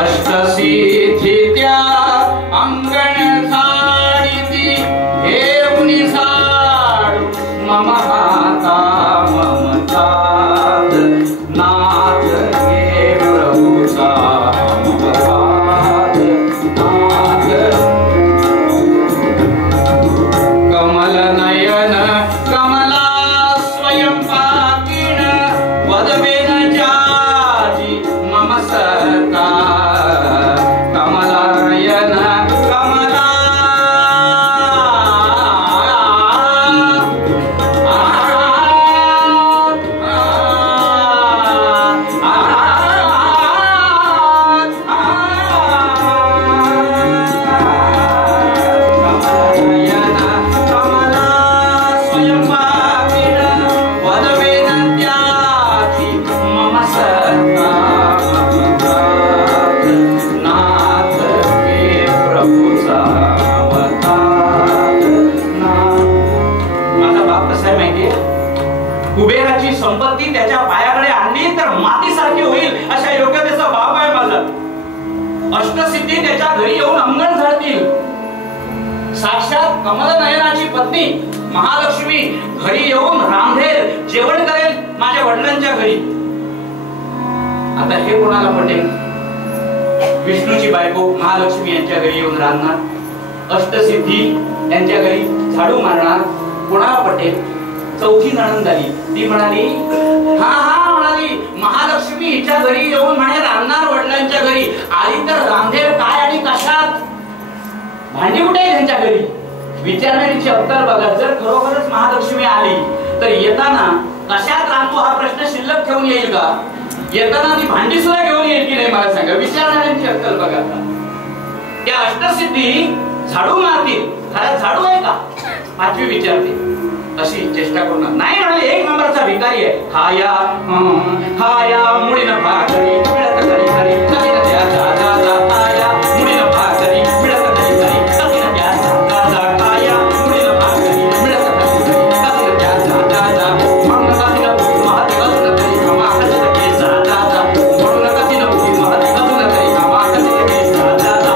अष्टसिद्धी त्या अंगण झाडीती, हेऊनी झाडू मम हाता, ममतात नाथ के संपत्ती त्याच्या पायाकडे आणली तर मातीसारखी होईल अशा योग्यतेचा बाप आहे माझा. अष्टसिद्धी त्याच्या घरी येऊन अंगण झाडतील. साक्षात कमलनयनाची पत्नी महालक्ष्मी घरी येऊन रांधेल, जेवण करेल माझ्या वडिलांच्या घरी. आता हे कोणाला पटेल? विष्णूची बायको महालक्ष्मी यांच्या घरी येऊन राहणार, अष्टसिद्धी यांच्या घरी झाडू मारणार, कोणाला पटेल? चौथी नणंद आली, ती म्हणाली हा हा म्हणाली महालक्ष्मी हिच्या घरी येऊन म्हणे राहणार वडिलांच्या घरी. आली तर रांधेल काय आणि कशात? भांडी कुठे आहे त्यांच्या घरी? विचारण्याची अवतार बघा. जर खरोखरच महालक्ष्मी आली तर येताना कशात रांधतो हा प्रश्न शिल्लक ठेवून येईल का? येताना ती भांडी सुद्धा घेऊन येईल की नाही मला सांगा. विचारणाऱ्यांची अक्कल बघा. त्या अष्टसिद्धी झाडू मारतील, घरात झाडू आहे का? पाचवी विचारते. अशी चेष्टा करणार नाही म्हणाले एक नंबरचा भिकारी आहे. हा या मुळीनं भाकरी मिळत घरी घरी कधी न द्या जा जा या मुळीनं भाकरी मिळत घरी घरी कधी न द्या जा जा या मुळीनं भाकरी मिळत घरी घरी कधी न द्या जा जा म्हणून कधी न बुद्धी महाती अजून तरी कामा कधी न घे जा जा म्हणून कधी न बुद्धी महाती अजून तरी कामा कधी न घे जा जा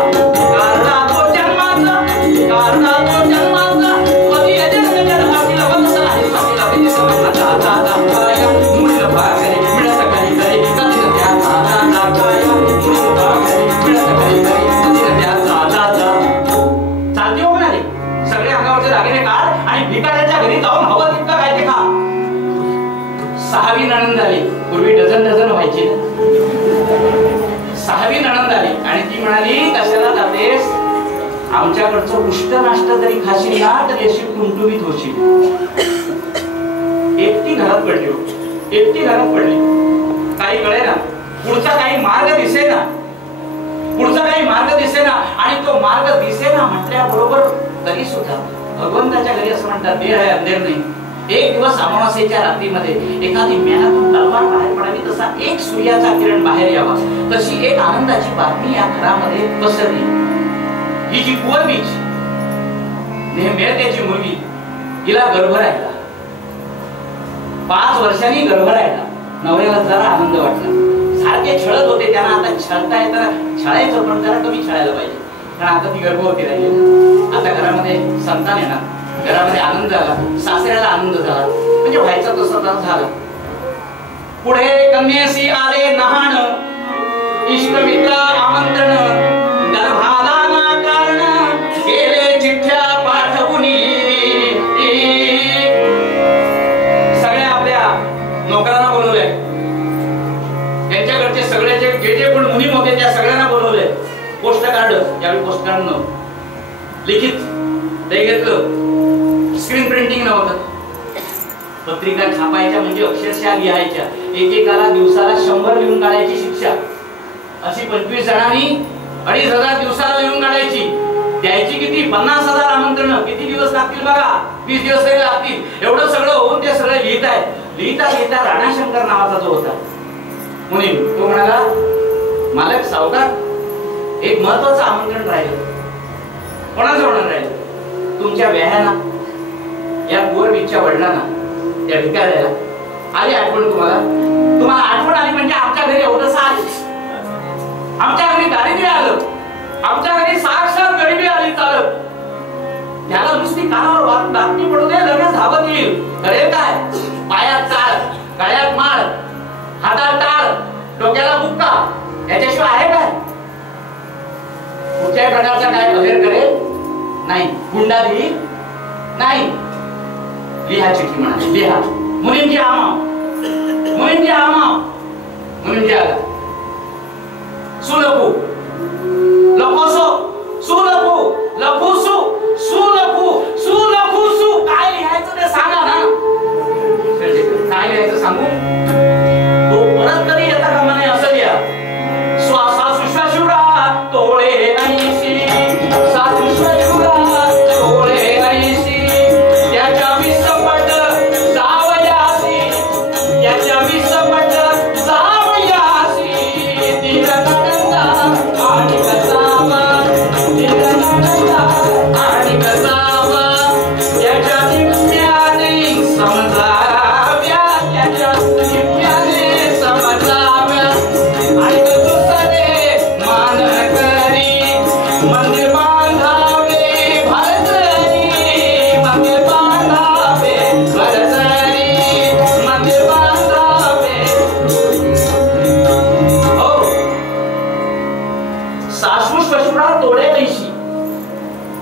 कारणात तो जन्माचा कधी जन्म जन्मातील वंश आहे सातीला कधी समजला जा जा या मुळीनं भाकरी मिळत घरी घरी कधी न द्या जा जा या मुळीनं भाकरी मिळत घरी घरी कधी न द्या जा जा. चालते हो म्हणाले सगळे अंगावरचे दागिने काढ आणि भिकाऱ्याच्या घरी जाऊन हवं तितकं काय ते खा. सहावी नणंद आली. पूर्वी डझन डझन व्हायची. सहावी नणंद आली आणि ती म्हणाली कशाला जातेस? आमच्याकडचं उष्ट नाश्ता जरी खाशील ना तरी अशी टुमटुमीत होशील. एकटी घरात पडली. एकटी घरात पडली. काही कळे ना, पुढचा काही मार्ग दिसेना, पुढचा काही मार्ग दिसेना. आणि तो मार्ग दिसेना म्हटल्याबरोबर तरी सुद्धा भगवंताच्या घरी असं म्हणतात देह आहे अंधेर नाही. एक दिवस अमावास्येच्या रात्रीमध्ये एखादी मेणातून तलवार बाहेर पडावी, तसा एक सूर्याचा किरण बाहेर यावा, तशी एक आनंदाची बातमी या घरामध्ये पसरली. ही जी कुंवरबीच नेहमेळत्याची मुलगी, हिला गर्भ राहिला. 5 वर्षांनी गर्भ राहिला. नवऱ्याला जरा आनंद वाटला. सारखे छळत होते त्यांना, आता छळता येताना छळायचं पण जरा कमी छळायला पाहिजे, कारण आता ती गर्भवती राहिली. आता घरामध्ये संतान येणार, घरामध्ये आनंद झाला, सासऱ्याला आनंद झाला, म्हणजे व्हायचा तसा झाला. पुढे कन्येसी आले नहाण, इष्टमित्र आमंत्रण, गर्भाला नाकारण, केले चिठ्ठ्या पाठवुनी. सगळ्या आपल्या नोकरांना बोलवले, त्यांच्याकडचे सगळे जे जे कोण मुनीम होते त्या सगळ्यांना बोलवले. पोस्ट कार्ड, यावेळी पोस्ट कार्ड नव्हतं, लिखित ते घेतलं. स्क्रीन प्रिंटिंग नव्हतं. पत्रिका छापायच्या म्हणजे अक्षरशः लिहायच्या. एकेकाला दिवसाला 100 लिहून काढायची शिक्षा. अशी 25 जणांनी 2,500 दिवसाला लिहून काढायची. द्यायची किती? 50,000 आमंत्रण. किती दिवस लागतील बघा? 20 दिवस तरी लागतील. एवढं सगळं होऊन ते सगळं लिहित आहे. लिहिता लिहिता राणाशंकर नावाचा जो होता मुनीम, तो म्हणाला मालक सावकार, एक महत्वाचं आमंत्रण राहिलं. कोणाचं होणार राहिलं? तुमच्या व्याह्याना, या कुंवरबीच्या वडिलांना, त्या भिकाऱ्याला आली आठवण. तुम्हाला आठवण आली म्हणजे आमच्या घरी एवढंच आली. आमच्या घरी दारिद्र्य आलं, आमच्या घरी साक्षात गरिबी आली चालत. त्याला नुसती कानावर बातमी पडू दे, लगेच धावत येईल. कळेल काय? पायात चाळ, गळ्यात माळ, हातात टाळ, डोक्याला बुक्का, याच्याशिवाय आहे काय? कुठल्याही प्रकारचा काय बहेर करेल नाही, गुंडा देईल नाही. लिहा चिठ्ठी म्हणाली, लिहा. मुलींची आमा, मुलींची आमा, मुलींची आला. सुलपू लपोसो, सुलपू लपोसू, सुलपू सुलपूसू. काय लिहायचं ते सांगा ना. काय लिहायचं सांगू? तो परत कधी येता का म्हणे असं लिहा. श्वासा सुश्वासुरा तोळे नाहीशी, सासुश्वासुरा तोळे नाहीशी. त्याच्या विसपट जावयासी, त्याच्या विसपट जावयासी. दिल नंदा आणि कसावा, दिल नंदा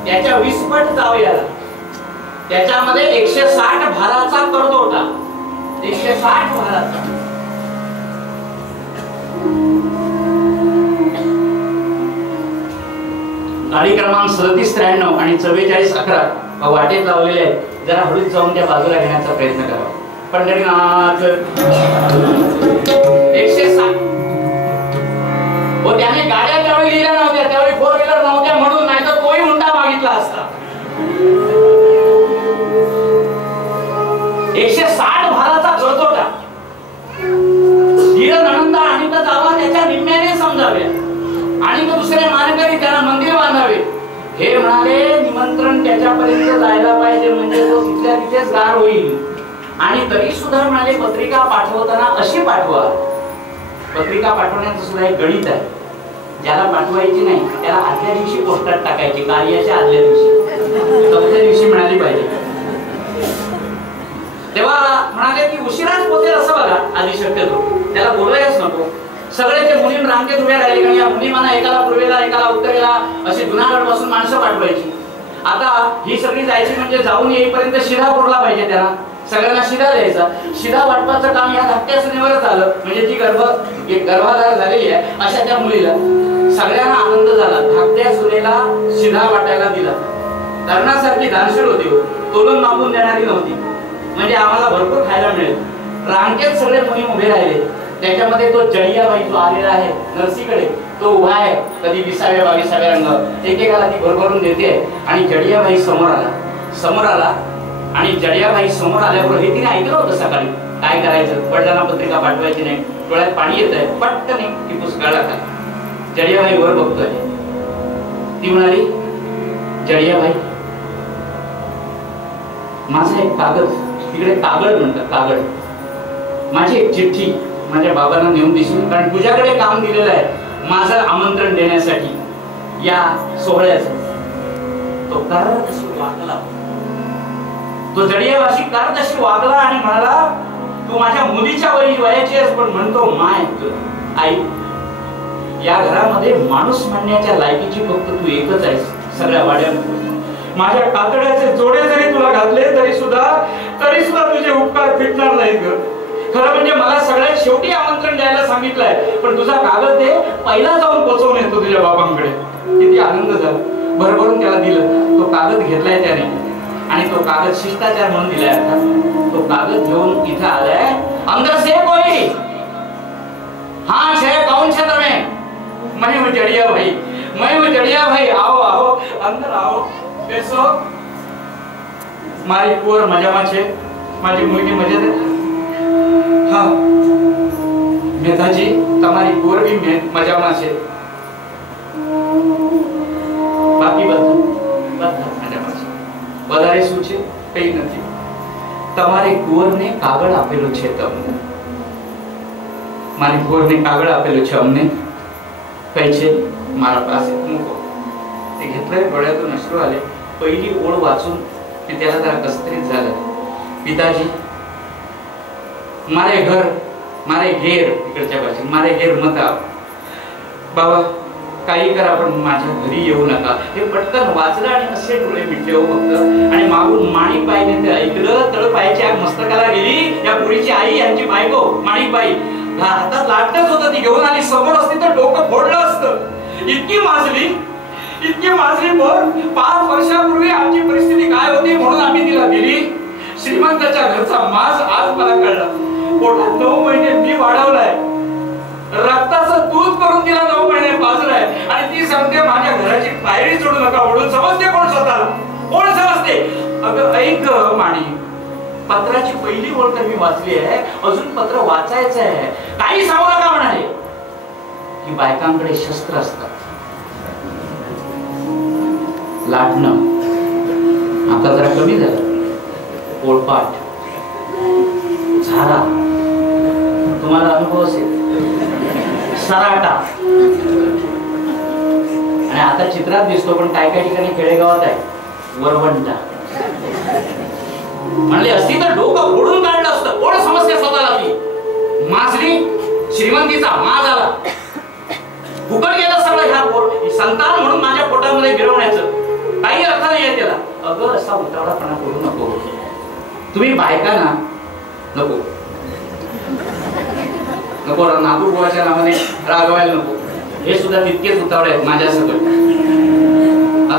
त्याच्या 20 पट जावं याला. त्याच्यामध्ये 160 भाराचा कर्ज होता. 160 भाराचा. गाडी क्रमांक 3793 आणि 4411 वाटेत लावलेले आहेत. जरा हळूच जाऊन त्या बाजूला घेण्याचा प्रयत्न करा. पंढरीनाथ 160. हो, त्याने गाड्या त्यावेळी लिहिल्या नव्हत्या, त्यावेळी 4 व्हीलर नव्हत्या म्हणून, नाही तर तोही हुंडा मागितला असता. 160 भाराचा कर्ज होता. धीर नणंदा आणि तर जावा त्याच्या निम्म्याने समजाव्या आणि तो दुसरे मानकरी त्याला मंदिर बांधावे. हे म्हणाले निमंत्रण त्याच्यापर्यंत जायला पाहिजे, म्हणजे तो तिथल्या तिथेच गार होईल. आणि तरी सुद्धा म्हणाले पत्रिका पाठवताना अशी पाठवा. पत्रिका पाठवण्याचं सुद्धा एक गणित आहे. ज्याला पाठवायची नाही त्याला आदल्या दिवशी पोस्टात टाकायची, कार्याच्या आदल्या दिवशी, चौथ्या दिवशी मिळाली पाहिजे. तेव्हा म्हणाले की उशिराच पोहोचेल असं बघा आधी शक्यतो, त्याला बोलायच नको. सगळे ते मुली रांगेत उभ्या राहिले, कारण या मुली म्हणा एकाला पूर्वेला एकाला उत्तरेला अशी जुनागड पासून माणसं पाठवायची. आता ही सगळी जायची म्हणजे जाऊन येईपर्यंत शिधा पुरला पाहिजे त्यांना, सगळ्यांना शिधा द्यायचा. शिधा वाटपाचं काम या धाकट्या सुनेवरच आलं, म्हणजे ती गर्भाधार झालेली आहे अशा त्या मुलीला. सगळ्यांना आनंद झाला. धाकट्या सुनेला शिधा वाटायला दिला. धरणासारखी दानशूर होती, तोलून मापून देणारी नव्हती, म्हणजे आम्हाला भरपूर खायला मिळेल. रांगेत सगळे मुली उभे राहिले. त्याच्यामध्ये तो जडियाबाई जो आलेला आहे नरसीकडे, तो उभा आहे कधी 20व्या-22व्या रंगावर. एकेकाला ती भरभरून देते आणि जडियाबाई समोर आला आणि जडियाबाई समोर आल्याबरोबर हे तिने ऐकलं होतं सकाळी काय करायचं, वडिलांना पत्रिका पाठवायची नाही, डोळ्यात पाणी येत आहे, पटकन ती पुस्तकाला टाक. जडियाबाई वर बघतोय. ती म्हणाली, जडियाबाई माझा एक कागद, तिकडे कागद म्हणतात, कागद, माझी एक चिठ्ठी माझ्या बाबांना नेऊन देशील, कारण तुझ्याकडे काम दिलेलं आहे माझं आमंत्रण देण्यासाठी या सोहळ्याचं. तो करदशी वागला, तो जडियाबाशी करदशी वागला आणि म्हणाला, तू माझ्या मुलीच्या वयाची आहेस, पण म्हणतो माय आई, या घरामध्ये माणूस म्हणण्याच्या लायकीची फक्त तू एकच आहेस सगळ्या वाड्यामध्ये. माझ्या कातड्याचे जोडे जरी तुला घातले तरी सुद्धा तुझे उपकार फिटणार नाहीत ग. खरं म्हणजे मला सगळ्यात शेवटी आमंत्रण द्यायला सांगितलंय, पण तुझा कागद दे, पहिला जाऊन पोहोचवून येतो तुझ्या बाबांकडे. किती आनंद झाला. भरभरून त्याला दिलं. तो कागद घेतलाय त्याने आणि तो कागद शिष्टाचार म्हणून दिलाय. तो कागद घेऊन इथं आलाय. अंदर से कोई? हाँ छे, कौन छे तमे? मैं हूँ जड़िया भाई, आओ आओ अंदर आओ, બેસો. મારી કુંવર મજામાં છે, મારી મુલકી મજામાં. હા મેધાજી, તમારી કુંવર બી મજામાં છે. બાકી બધા મજામાં છે. વધારે શું છે કઈ નથી. તમારી કુંવરને કાગળ આપેલો છે તમને. મારી કુંવરને કાગળ આપેલો છે અમને. કઈ છે મારા પાસે મૂકો. તે घेतलंय. डोळ्यातून अश्रू आले. पहिली ओळ वाचून त्याला जरा कसतरीच झालं. पिताजी, मारे घेर, इकडच्या भाषेत मारे घेर मत आव. बाबा काही करा पण माझ्या घरी येऊ नका. हे पटकन वाचलं आणि असे डोळे मिटले हो फक्त. आणि मागून माणिकबाईने ते ऐकलं. तळपायाची आग मस्तकाला गेली. या पुरीची आई यांची बायको माणिकबाई हातात लाटच होतं. ती घेऊन आली. समोर असती तर डोकं फोडलं असतं. इतकी माजली बोल. 5 वर्षापूर्वी आमची परिस्थिती काय होती म्हणून आम्ही तिला दिली. श्रीमंताच्या घरचा माज आज मला कळला. पोटात 9 महिने मी वाढवलाय. रक्ताचं दूध करून तिला 9 महिने पाजलंय आणि ती सांगते माझ्या घराची पायरी सोडू नका म्हणून. समजते कोण स्वतःला? कोण समजते? अगं ऐक माणी, पत्राची पहिली ओळ तर मी वाचली आहे, अजून पत्र वाचायचं आहे. काही सांगू नका म्हणाले की बायकांकडे शस्त्र असतात. लाटणं आता जरा कमी झालं. पोळपाट, झारा, तुम्हाला अनुभव असेल, सराटा, आणि आता चित्रात दिसतो पण काय काय ठिकाणी खेडेगावात आहे वरवंटा. म्हणले असती तर डोकं फोडून काढलं असतं. कोण समस्या स्वतःला ती माजली. श्रीमंतीचा माज आला. फुकट गेलं सगळं ह्या संतान म्हणून माझ्या पोटामध्ये गिरवण्याचं. काही अर्थ नाहीये त्याला. अगं असा उतावळापणा करू नको. तुम्ही बायका ना नको नको नातू बुवाच्या नावाने रागवायला नको. हे सुद्धा तितकेच उतावळे आहेत माझ्या सगळं.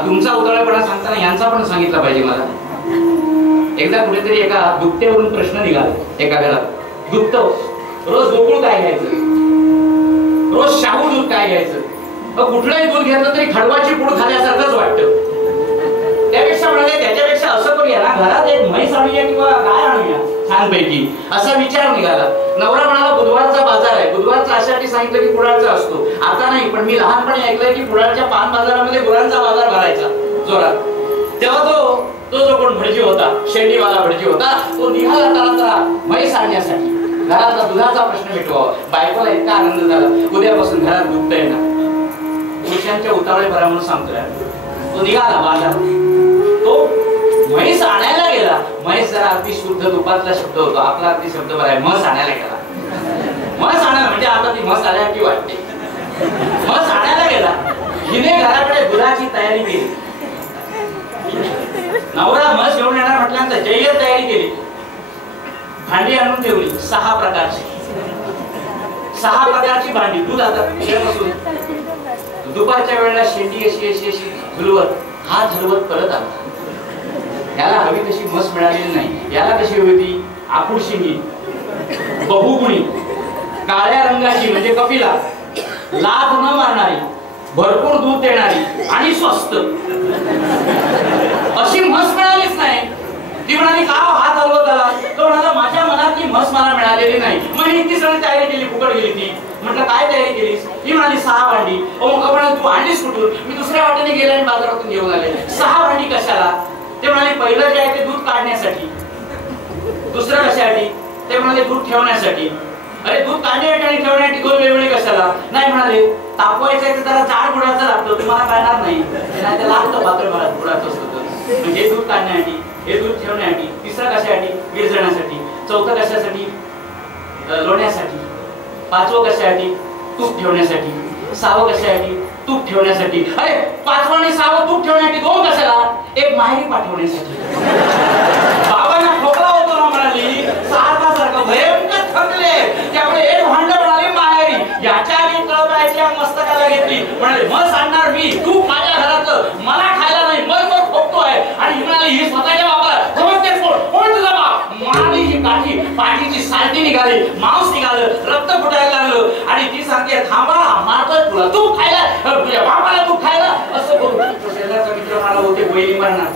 तुमचा उतावळेपणा सांगताना यांचा पण सांगितला पाहिजे मला. एकदा कुठेतरी एका दुपट्यावरून प्रश्न निघाला एका घरात. दुपट रोज गोकुळ काय घ्यायचं, रोज शाहू दूध काय घ्यायचं. कुठलंही दूध घेतलं तरी खडवाची पूड खाल्यासारखंच वाटतं. त्यापेक्षा म्हणाले त्याच्यापेक्षा असं करूया ना, घरात एक म्हैस आणूया किंवा गाय आणूया छानपैकी, असा विचार निघाला. नवरा म्हणाला बुधवारचा बाजार आहे. बुधवारचा अशासाठी सांगितलं की कुडाळचा असतो. आता नाही, पण मी लहानपणी ऐकलंय की कुडाळच्या पान बाजारामध्ये गुरांचा बाजार भरायचा जोरात. तेव्हा तो जो कोण भटजी होता, शेंडीवाला भटजी होता, तो निघाला तरा म्हैस आणण्यासाठी. घरातला दुधाचा प्रश्न मिटवावा. बायकोला इतका आनंद झाला, उद्यापासून घरात दुखता येणार. पुरुषांच्या उतावळेपणा म्हणून सांगतोय. तो निघाला बाजारात. तो म्हैस आणायला गेला. म्हैस जरा अगदी शुद्ध तुपातला शब्द होतो. आपला अगदी शब्द बरा आहे. म्हस आणायला गेला. म्हस आणायला म्हणजे आता ती म्हस आल्या की वाटते. म्हस आणायला गेला. हिने घराकडे दुधाची तयारी केली. नवरा म्हस घेऊन येणार म्हटल्यानंतर जय्यत तयारी केली. भांडी आणून ठेवली 6 प्रकारची. 6 प्रकारची भांडी. दूध आता पिण्यापासून दुपारच्या वेळेला शेंडी अशी अशी अशी झुलवत, हात हलवत परत आला. याला हवी तशी म्हस मिळालेली नाही. याला कशी हवी ती आखूड शिंगी, बहुगुणी, काळ्या रंगाची म्हणजे कपिला, लाथ न मारणारी, भरपूर दूध देणारी आणि स्वस्त अशी म्हस मिळालीच नाही. ती म्हणाली का हात हलवत आला. तो म्हणाला माझ्या मनातली म्हस मला मिळालेली नाही. मग ही सगळी तयारी केली, फुकट गेली ती. म्हटलं काय तयारी केलीस. ही म्हणाली 6 भांडी. म्हणाले तू आणलीस कुठून. मी दुसऱ्या वाटेने गेले आणि बाजारातून घेऊन आले. 6 भांडी कशाला. ते म्हणाले पहिलं जे आहे ते दूध काढण्यासाठी. दुसरं कशासाठी. ते म्हणाले दूध ठेवण्यासाठी. अरे दूध काढण्यासाठी आणि ठेवण्यासाठी 2 वेगवेगळे कशाला. नाही म्हणाले तापवायचं आहे तर जरा जाड गुळाचं लागतं, तुम्हाला कळणार नाही. ते लागतं पातळ गुळाचं असतं. म्हणजे दूध काढण्यासाठी, हे दूध ठेवण्यासाठी. तिसरं कशासाठी, विरजण्यासाठी. चौथं कशासाठी, लोण्यासाठी. 5वं कशासाठी, तूप ठेवण्यासाठी. 6वं कशासाठी, तूप ठेवण्यासाठी. अरे 5वं आणि 6वं तूप ठेवण्यासाठी 2 कशाला. एक माहेरी पाठवण्यासाठी. बाबांना खोकला होतो ना म्हणाली, सारखा भयंकर थकले. त्यामुळे एक भांड म्हणाले माहेरी. याच्या आधी कळवायच्या मस्तकाला घेतली. म्हणाले मग सांगणार मी, तू माझ्या घरातलं मला खायला नाही, मग खोकतोय. आणि म्हणाली ही स्वतःच्या बापाला समजतेस कोण तुझा बाप. म्हणाली ही काठी पाठीची सालटी निघाली, मांस निघालं, रक्त फुटायला लागलं. आणि ती सांगते थांबा मारतोय तुला, तू खायला, तुझ्या बापाला तू खायला. असं करू शेजारचा मित्र मला होते बैली मारणार.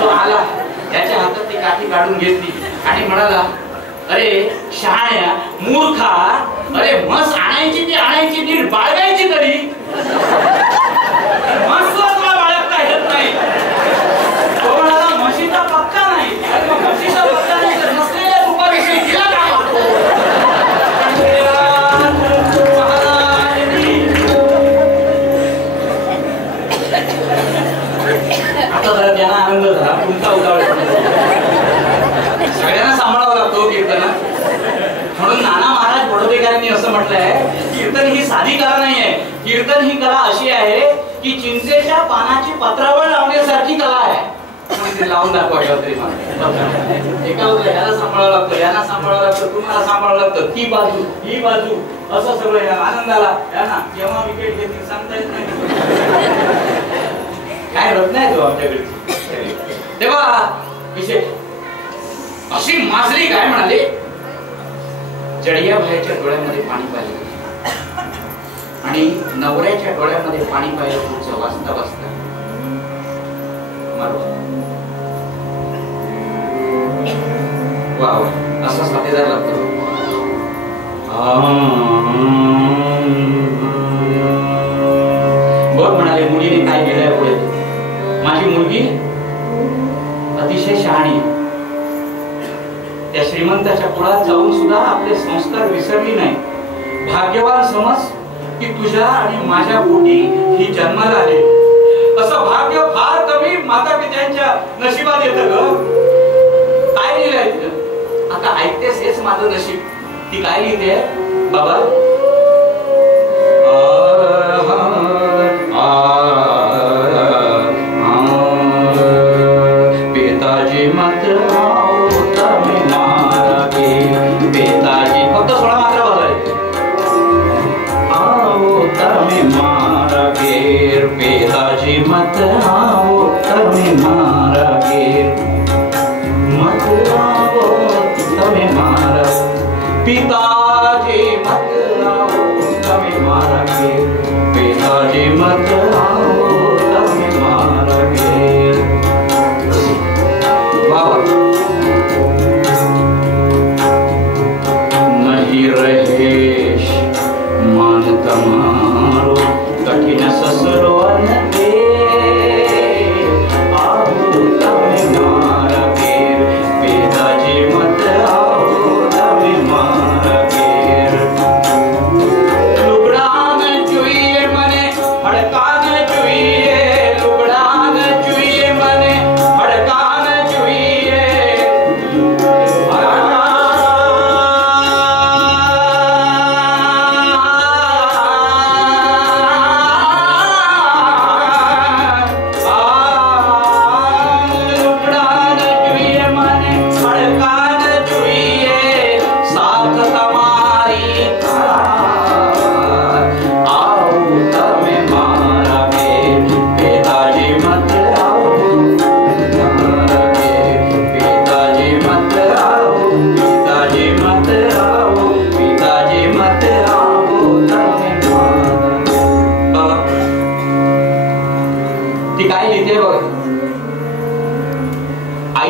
तो आला, त्याच्या हातात ती काठी काढून घेतली आणि म्हणाला अरे शहाण्या मूर्खा, अरे म्हस आणायची ती आणायची नीट बाळगायची तरी. म्हस तुला बाळगता येत नाही. तो म्हणाला म्हशीचा पत्ता नाही. म्हशीचा पत्ता नाही तर नसलेल्या रूपाविषयी तिला काय वाटतो. आता जरा त्यांना आनंद झाला. तुमचा उतावळ सगळ्यांना सांभाळावं लागतो कीर्तन. म्हणून नाना महाराज बडोदेकरांनी असं म्हटलंय, कीर्तन ही साधी कला नाहीये. कीर्तन ही कला अशी आहे की चिंचेच्या पानाची पत्रावळ लावण्यासारखी कला आहे. लावून दाखवायचं तरी एका याला सांभाळावं लागतं, यांना सांभाळावं लागतं, तुम्हाला सांभाळावं लागतं. ती बाजू ही बाजू असं सगळं आनंदाला यांना जेव्हा विकेट घेतली सांगता येत नाही. काय होत नाही तो आमच्याकडे. तेव्हा विशेष अशी माजरी काय म्हणाले, जडिया भाईच्या डोळ्यामध्ये पाणी पाहिलं आणि नवऱ्याच्या डोळ्यामध्ये पाणी पाहिलं. पुढचं वाचता वाचता वा असा साथीदार लागतो. बघ म्हणाले मुलीने काय केलंय पुढे. माझी मुलगी अतिशय शहाणी. त्या श्रीमंताच्या कुळात जाऊन सुद्धा आपले संस्कार विसरली नाही. भाग्यवान समज की तुझ्या आणि माझ्या पोटी ही जन्माला आले. असं भाग्य फार कमी माता पित्यांच्या नशिबात येतं ग. काय लिहिलंय तिथं. आता ऐकतेस हेच माझं नशीब. ती काय लिहिते बाबा.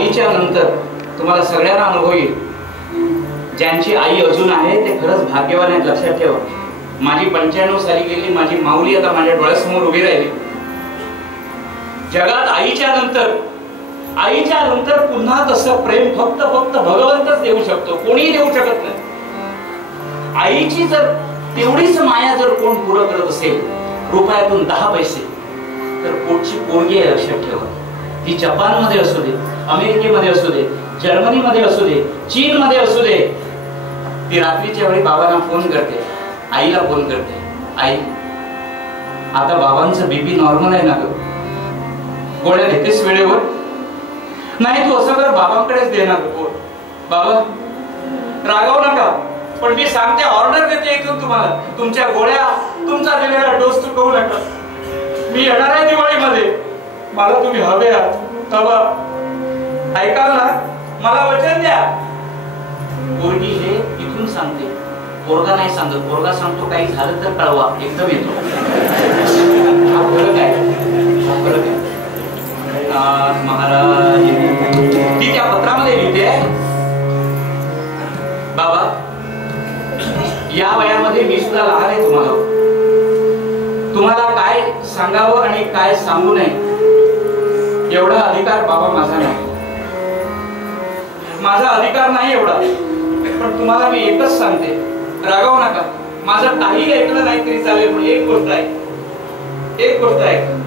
आईच्या नंतर तुम्हाला सगळ्यांना अनुभव येईल. ज्यांची आई अजून आहे ते खरंच भाग्यवान आहेत. लक्षात ठेवा. माझी 95 साली गेली माझी माऊली आता माझ्या डोळ्यासमोर उभी राहिली. जगात आईच्या नंतर पुन्हा तसं प्रेम फक्त भगवंतच देऊ शकतो, कोणीही देऊ शकत नाही. आईची जर तेवढीच माया जर कोण पुरं करत असेल रुपयातून 10 पैसे, तर पोटची पोरगी आहे. लक्षात ठेवा. ती जपानमध्ये असू दे, अमेरिकेमध्ये असू दे, जर्मनीमध्ये असू दे, चीनमध्ये असू दे, ती रात्रीच्या वेळी बाबांना फोन करते, आईला फोन करते, आई आता बाबांचं बीपी नॉर्मल आहे ना ग, गोळ्या घेतेस वेळेवर? नाही तू असं कर, बाबांकडेच दे ना ग. बाबा रागावू नका, पण मी सांगते, ऑर्डर देते इथून तुम्हाला, तुमच्या गोळ्या, तुमचा दिलेला डोस चुकवू नका. मी येणार आहे दिवाळीमध्ये, मला तुम्ही हवे आहात, हवा ऐकाल ना, मला वचन द्या. पोरगी हे इथून सांगते, पोरगा नाही सांगत. पोरगा सांगतो काही झालं तर कळवा, एकदम येतो. हा फरक आहे. महाराज ती त्या पत्रामध्ये लिहिते, बाबा या वयामध्ये मी सुद्धा लहान आहे, तुम्हाला काय सांगावं आणि काय सांगू नये एवढा अधिकार बाबा माझा नाही. माझा अधिकार नाही एवढा. पण तुम्हाला मी एकच सांगते, रागावू नका. माझं काही ऐकलं नाही तरी चालेल, पण एक गोष्ट आहे,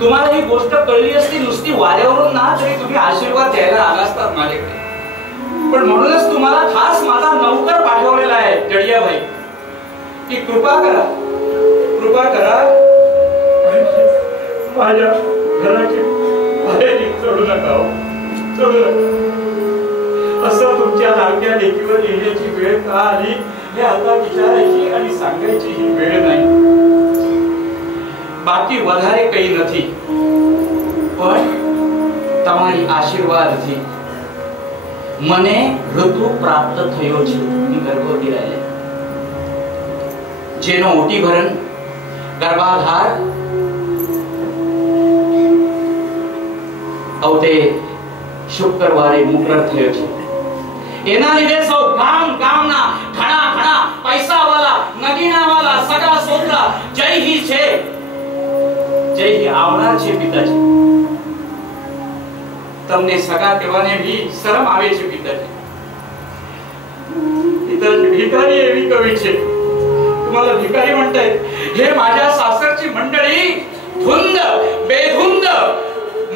तुम्हाला ही गोष्ट कळली असती नुसती वाऱ्यावरून ना, तरी तुम्ही आशीर्वाद द्यायला आला असतात माझ्याकडे. पण म्हणूनच तुम्हाला खास माझा नौकर पाठवलेला आहे जडिया भाई, की कृपा करा माझ्या घराची बाहेर सोडू नका. असं तुमच्या लाडक्या लेकीवर येण्याची वेळ का आली हे आता विचारायची आणि सांगायची ही वेळ नाही. बाकी વધારે કઈ નથી, પણ તમારી આશીર્વાદ થી મને ઋતુ પ્રાપ્ત થયો છે. હું ગર્ભવતી રહેલી, જેનો ઓટીભરણ ગર્ભાધાર આવતે શુક્રવારે મુકરર થયો છે. એના લીધે સૌ ગામના ઘણા પૈસાવાળા, નગીનાવાળા, સગા સોદરા જય હી છે, જય હી આવનાર છે પિતાજી. તમને સગા કહેવાને ભી શરમ આવે છે પિતાજી. પિતાજી ભિકારી એવી કવિ છે, तुम्हाला भिकारी म्हणतायत. हे माझ्या सासरची मंडळी धुंद बेधुंद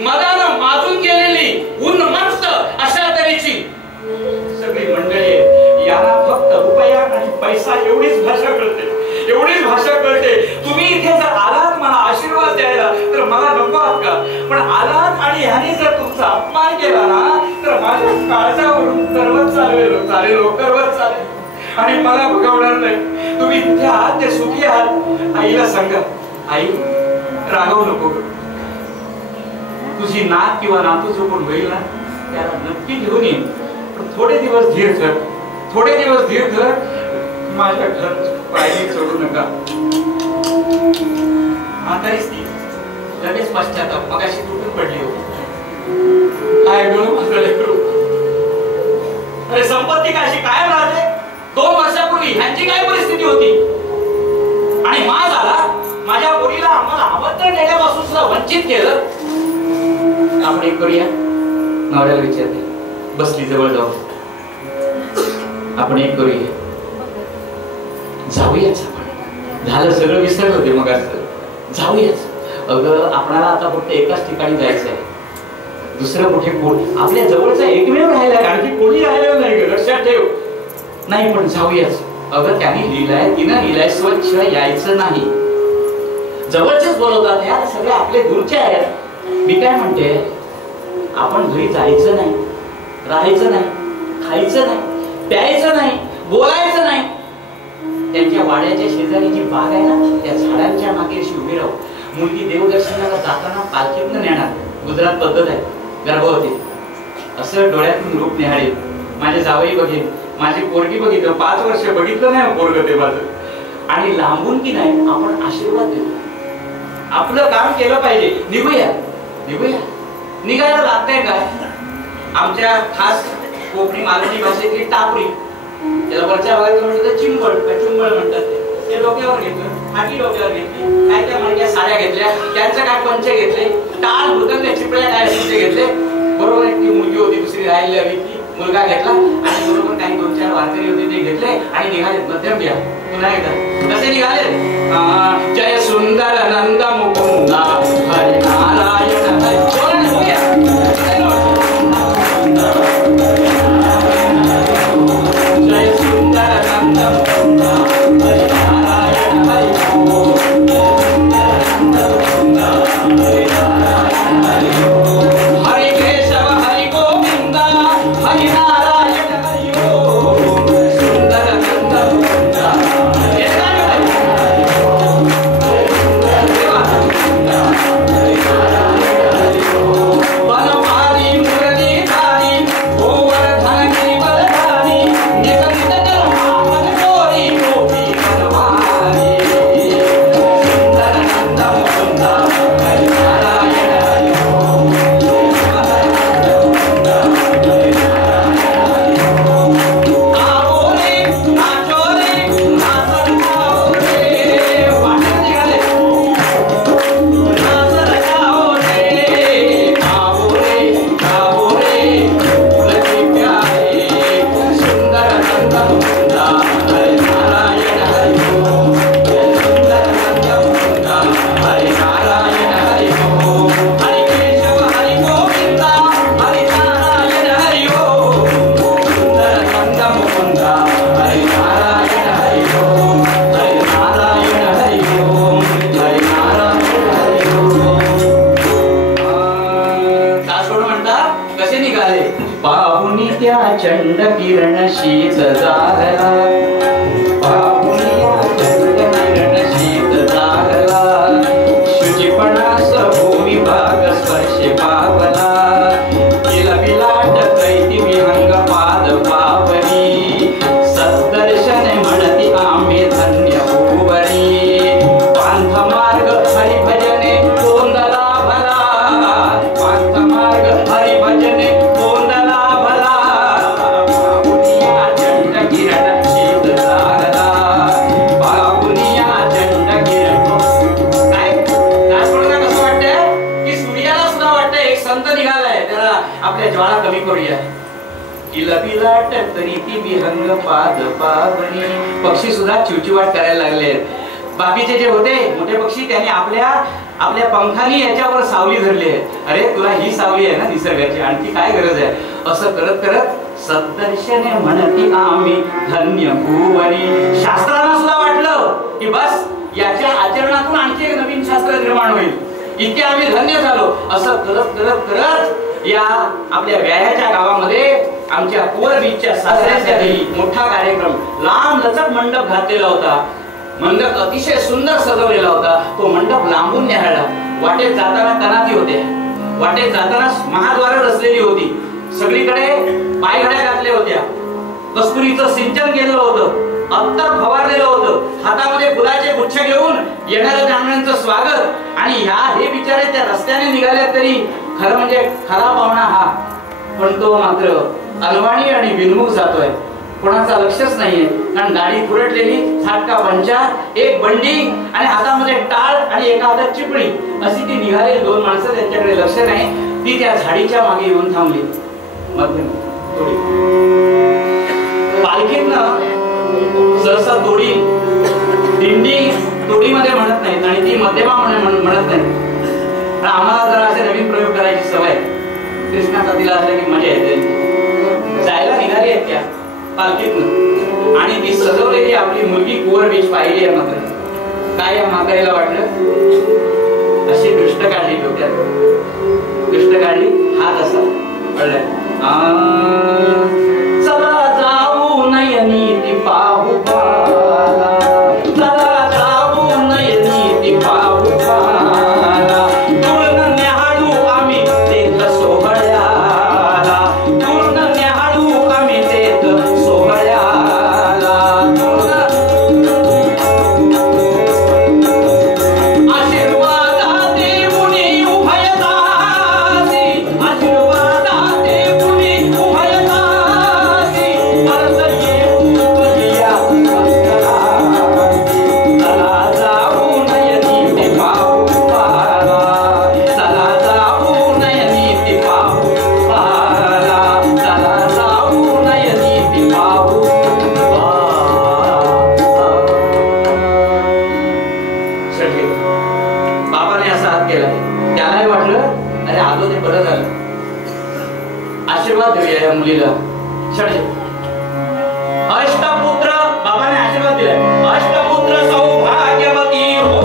मदानं माजून गेलेली उन्मत्त अशा तऱ्हेची सगळी मंडळी. याला फक्त रुपया आणि पैसा एवढीच भाषा कळते. तुम्ही इथे जर आलात मला आशीर्वाद द्यायला तर मला नको आहात का? पण आलात आणि ह्याने जर तुमचा अपमान केला ना, तर माझ्या काळजावरून करवत चालेल आणि मला बघवणार नाही. तुम्ही इथे आहात ते सुखी आहात. आईला सांगा, आई रागवू नको, तुझी नात किंवा नातू जो कोण होईल ना त्याला नक्की घेऊन येईन. पण थोडे दिवस धीर धर. माझ्या घर पायरी सोडू नका. म्हातारीच ती लगेच पश्चाताप, मगाशी तुटून पडली हो. काय करू? अरे संपत्ती काशी कायम राहते. 2 वर्षापूर्वी ह्यांची काय परिस्थिती होती आणि मा झाला. माझ्या पोरीला आम्हाला आमंत्रण देण्यापासून सुद्धा वंचित केलं. आपण एक करूया, नवऱ्याला विचारते, बसली जवळ जाऊ, आपण एक करूया, जाऊयाच. आपण झालं सगळं विसरलं होते मग जाऊयाच. अगं आपल्याला आता फक्त एकाच ठिकाणी जायचं आहे, दुसरं कुठे कोण आपल्या जवळचा एकमेव राहिला, आणखी कोणी राहिलेलं नाही. लक्षात ठेव. नाही पण जाऊयाच. अगं त्यांनी लिहिलंय स्वच्छ यायचं नाही. जवळचेच बोलवतात यार, सगळे आपले दूरचे आहेत. मी काय म्हणते, आपण घरी जायचं नाही, राहायचं नाही, खायचं नाही, प्यायचं नाही, बोलायचं नाही. त्यांच्या वाड्याच्या शेजारी जी बाग आहे ना, त्या झाडांच्या मागे उभी राहू. मुलगी देवदर्शनाला जाताना पालखीतनं नेणार. गुजरात पद्धत आहे. गर्भवती असं डोळ्यातून रूप निहाळेल. माझे जावई बघेल, माझी पोरगी बघितलं, 5 वर्ष बघितलं नाही पोरग ते माझं. आणि लांबून की नाही आपण आशीर्वाद देतो. आपलं काम केलं पाहिजे. निघूया. निघायला लागतंय काय? आमच्या खास कोकणी मालवणी भाषेतली टापरी, त्याला वरच्या भागात म्हणतात चिंबळ म्हणतात. ते डोक्यावर घेतलं, हाती डोक्यावर घेतली, काय त्या मणक्या साड्या घेतल्या, त्यांचं काय पंचे घेतले, टाळ मृदंग चिपळ्या काय घेतले. बरोबर एक ती मुलगी होती, दुसरी राहिलेली हवी ती मुलगा घेतला आणि बरोबर काही 2-4 वारकरी होते ते घेतले आणि निघाले मध्यम बिया. पुन्हा एकदा कसे निघाले? जय सुंदर नंद मुकुंदा हरी नारायण हरी. जय सुंदर नंद मुकुंदा हरी नारायण हरी. हरि केशव हरि गोविंदा हरि नारायण हरि ओम. सुंदर नंद मुकुंदा वनमाली मुरलीधारी गोवर्धन गिरिवरधारी निकलित जलमावन गोरी गोपी वनमाली. सुंदर नंद मुकुंदा हरि नारायण हरि ओम. आओ रे नाचो रे नाचत जाओ रे वाटत निघाले. नाचत जाओ रे आओ रे लकी प्यारे. सुंदर नंद मुकुंदा हरि नारायण हरि ओम. सुंदर नंद मुकुंदा हरि नारायण हरि ओम. हरि केशव हरि गोविंदा हरि नारायण हरि ओम. सुंदर नंद मुकुंदा हरि नारायण हरि ओम. हरि नारायण हरि ओम. हरि नारायण हरि ओम. दासोड म्हणतात कसे निघाले? पाहुनी त्या चंड किरण शीत जागला. पाहुनी त्या चंड किरण शीत जागला. शुचिपणास भूमी भाग स्पर्शे पावला. किलबिलाट कैती विहंग पाद पावनी. सद्दर्शन म्हणती आम्ही धन्य भुवनी. पांथ मार्ग हरिभजने गोंदला भला. पांथ मार्ग हरिभजने गोंदला भला. पाहुनिया चंड किरण शीत जागला. पाहुनिया चंड किरण. काय दासोडला कसं वाटतंय की सूर्याला सुद्धा वाटतं एक संत निघालाय, त्याला आपल्या ज्वाळा कमी करूया. किलबिलाट करीती विहंग पाद पावनी. पक्षी सुद्धा चिवचिवाट करायला लागले. बाकीचे जे होते मोठे पक्षी त्यांनी आपल्या पंखानी याच्यावर सावली धरली आहे. अरे तुला ही सावली आहे ना निसर्गाची, आणखी काय गरज आहे? असं करत करत सद्दर्शने म्हणती आम्ही धन्य भुवनी. शास्त्रांना सुद्धा वाटलं की बस याच्या आचरणातून आणखी एक नवीन शास्त्र निर्माण होईल, इतके आम्ही धन्य झालो. असं करत करत करत या आपल्या व्यायाच्या गावामध्ये आमच्या कोर बीचच्या सासऱ्याच्या घरी मोठा कार्यक्रम, लांब लचक मंडप घातलेला होता. मंडप अतिशय सुंदर सजवलेला होता. तो मंडप लांबून न्याहाळला. वाटेत जाताना कनाती होत्या, वाटेत जाताना महाद्वार रचलेली होती, सगळीकडे पायघड्या घातल्या होत्या, कस्तुरीचं सिंचन केलेलं होतं, अत्तर फवारलेलं होतं, हातामध्ये फुलाचे गुच्छ घेऊन येणाऱ्या जाणाऱ्यांचं स्वागत. आणि हे बिचारे त्या रस्त्याने निघाले तरी खरं म्हणजे खरा पाहुणा हा, पण तो मात्र अलवाणी आणि विनमुख जातोय. कोणाचा लक्षच नाहीये, कारण गाडी पुरटलेली, फाटका पंचा, एक बंडी आणि हातामध्ये टाळ आणि एका हातात चिपळी, अशी ती निघालेली 2 माणसं. त्यांच्याकडे लक्ष नाही. ती त्या झाडीच्या मागे येऊन थांबली. मध्यम थोडी पालखीतनं सहसा तोडी, दिंडी तोडीमध्ये म्हणत नाहीत आणि ती मध्यमा म्हणत नाही. पण आम्हाला जरा असे नवीन प्रयोग करायची सवय. कृष्णाचा तिला असल्या की मजा येते. जायला निघाली आहेत त्या पालखीतनं आणि ती सजवलेली आपली मुलगी कोर बीच पाहिली आहे. मात्र काय या म्हातारीला वाटलं, अशी दृष्ट काढली डोक्यात, दृष्ट काढली, हात असा कळलाय. चला जाऊ नयनी ती पाहू पाला, चला जाऊ नयनी ती पाहू पाला. पूर्ण न्याहाळू आम्ही तेथ सोहळ्याला, पूर्ण न्याहाळू आम्ही तेथ सोहळ्याला. आशीर्वाद देऊनी उभयदासी, आशीर्वाद देऊनी झालं. आशीर्वाद देऊया या मुलीला. अष्टपुत्र बाबाने आशीर्वाद दिलाय. अष्टपुत्र सौभाग्यवती हो.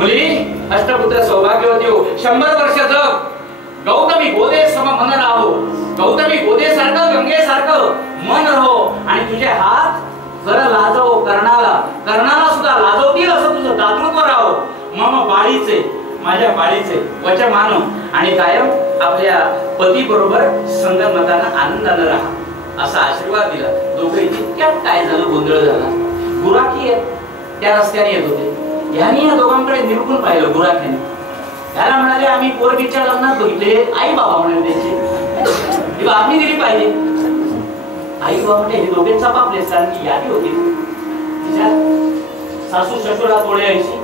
मुली अष्टपुत्र सौभाग्यवती हो. 100 वर्ष जग. गौतमी गोदे सम मन राहो. गौतमी गोदे सारखं गंगेसारखं मन राहो. आणि तुझे हात जरा लाजव कर्णाला सुद्धा लाजवतील असं तुझं दातृत्व राहो. मम बाळीचे माझ्या बाळीचे वचमान आणि कायम आपल्या पती बरोबर संगमतानं आनंदानं राहा असा आशीर्वाद दिला. दोघे इतक्यात काय झालं, गोंधळ झाला. गुराखी त्या रस्त्याने येत होते. यांनी या दोघांकडे निरखून पाहिलं. गुराख्याने त्याला म्हणाले, आम्ही पोरगीच्या लग्नात बघितले. आई बाबा म्हणाले त्यांची ही बातमी दिली पाहिजे. आई बाबा म्हणजे हे दोघेंचा बाप लेसांची यादी होती. तिच्यात सासू ससुरा तोडे 80.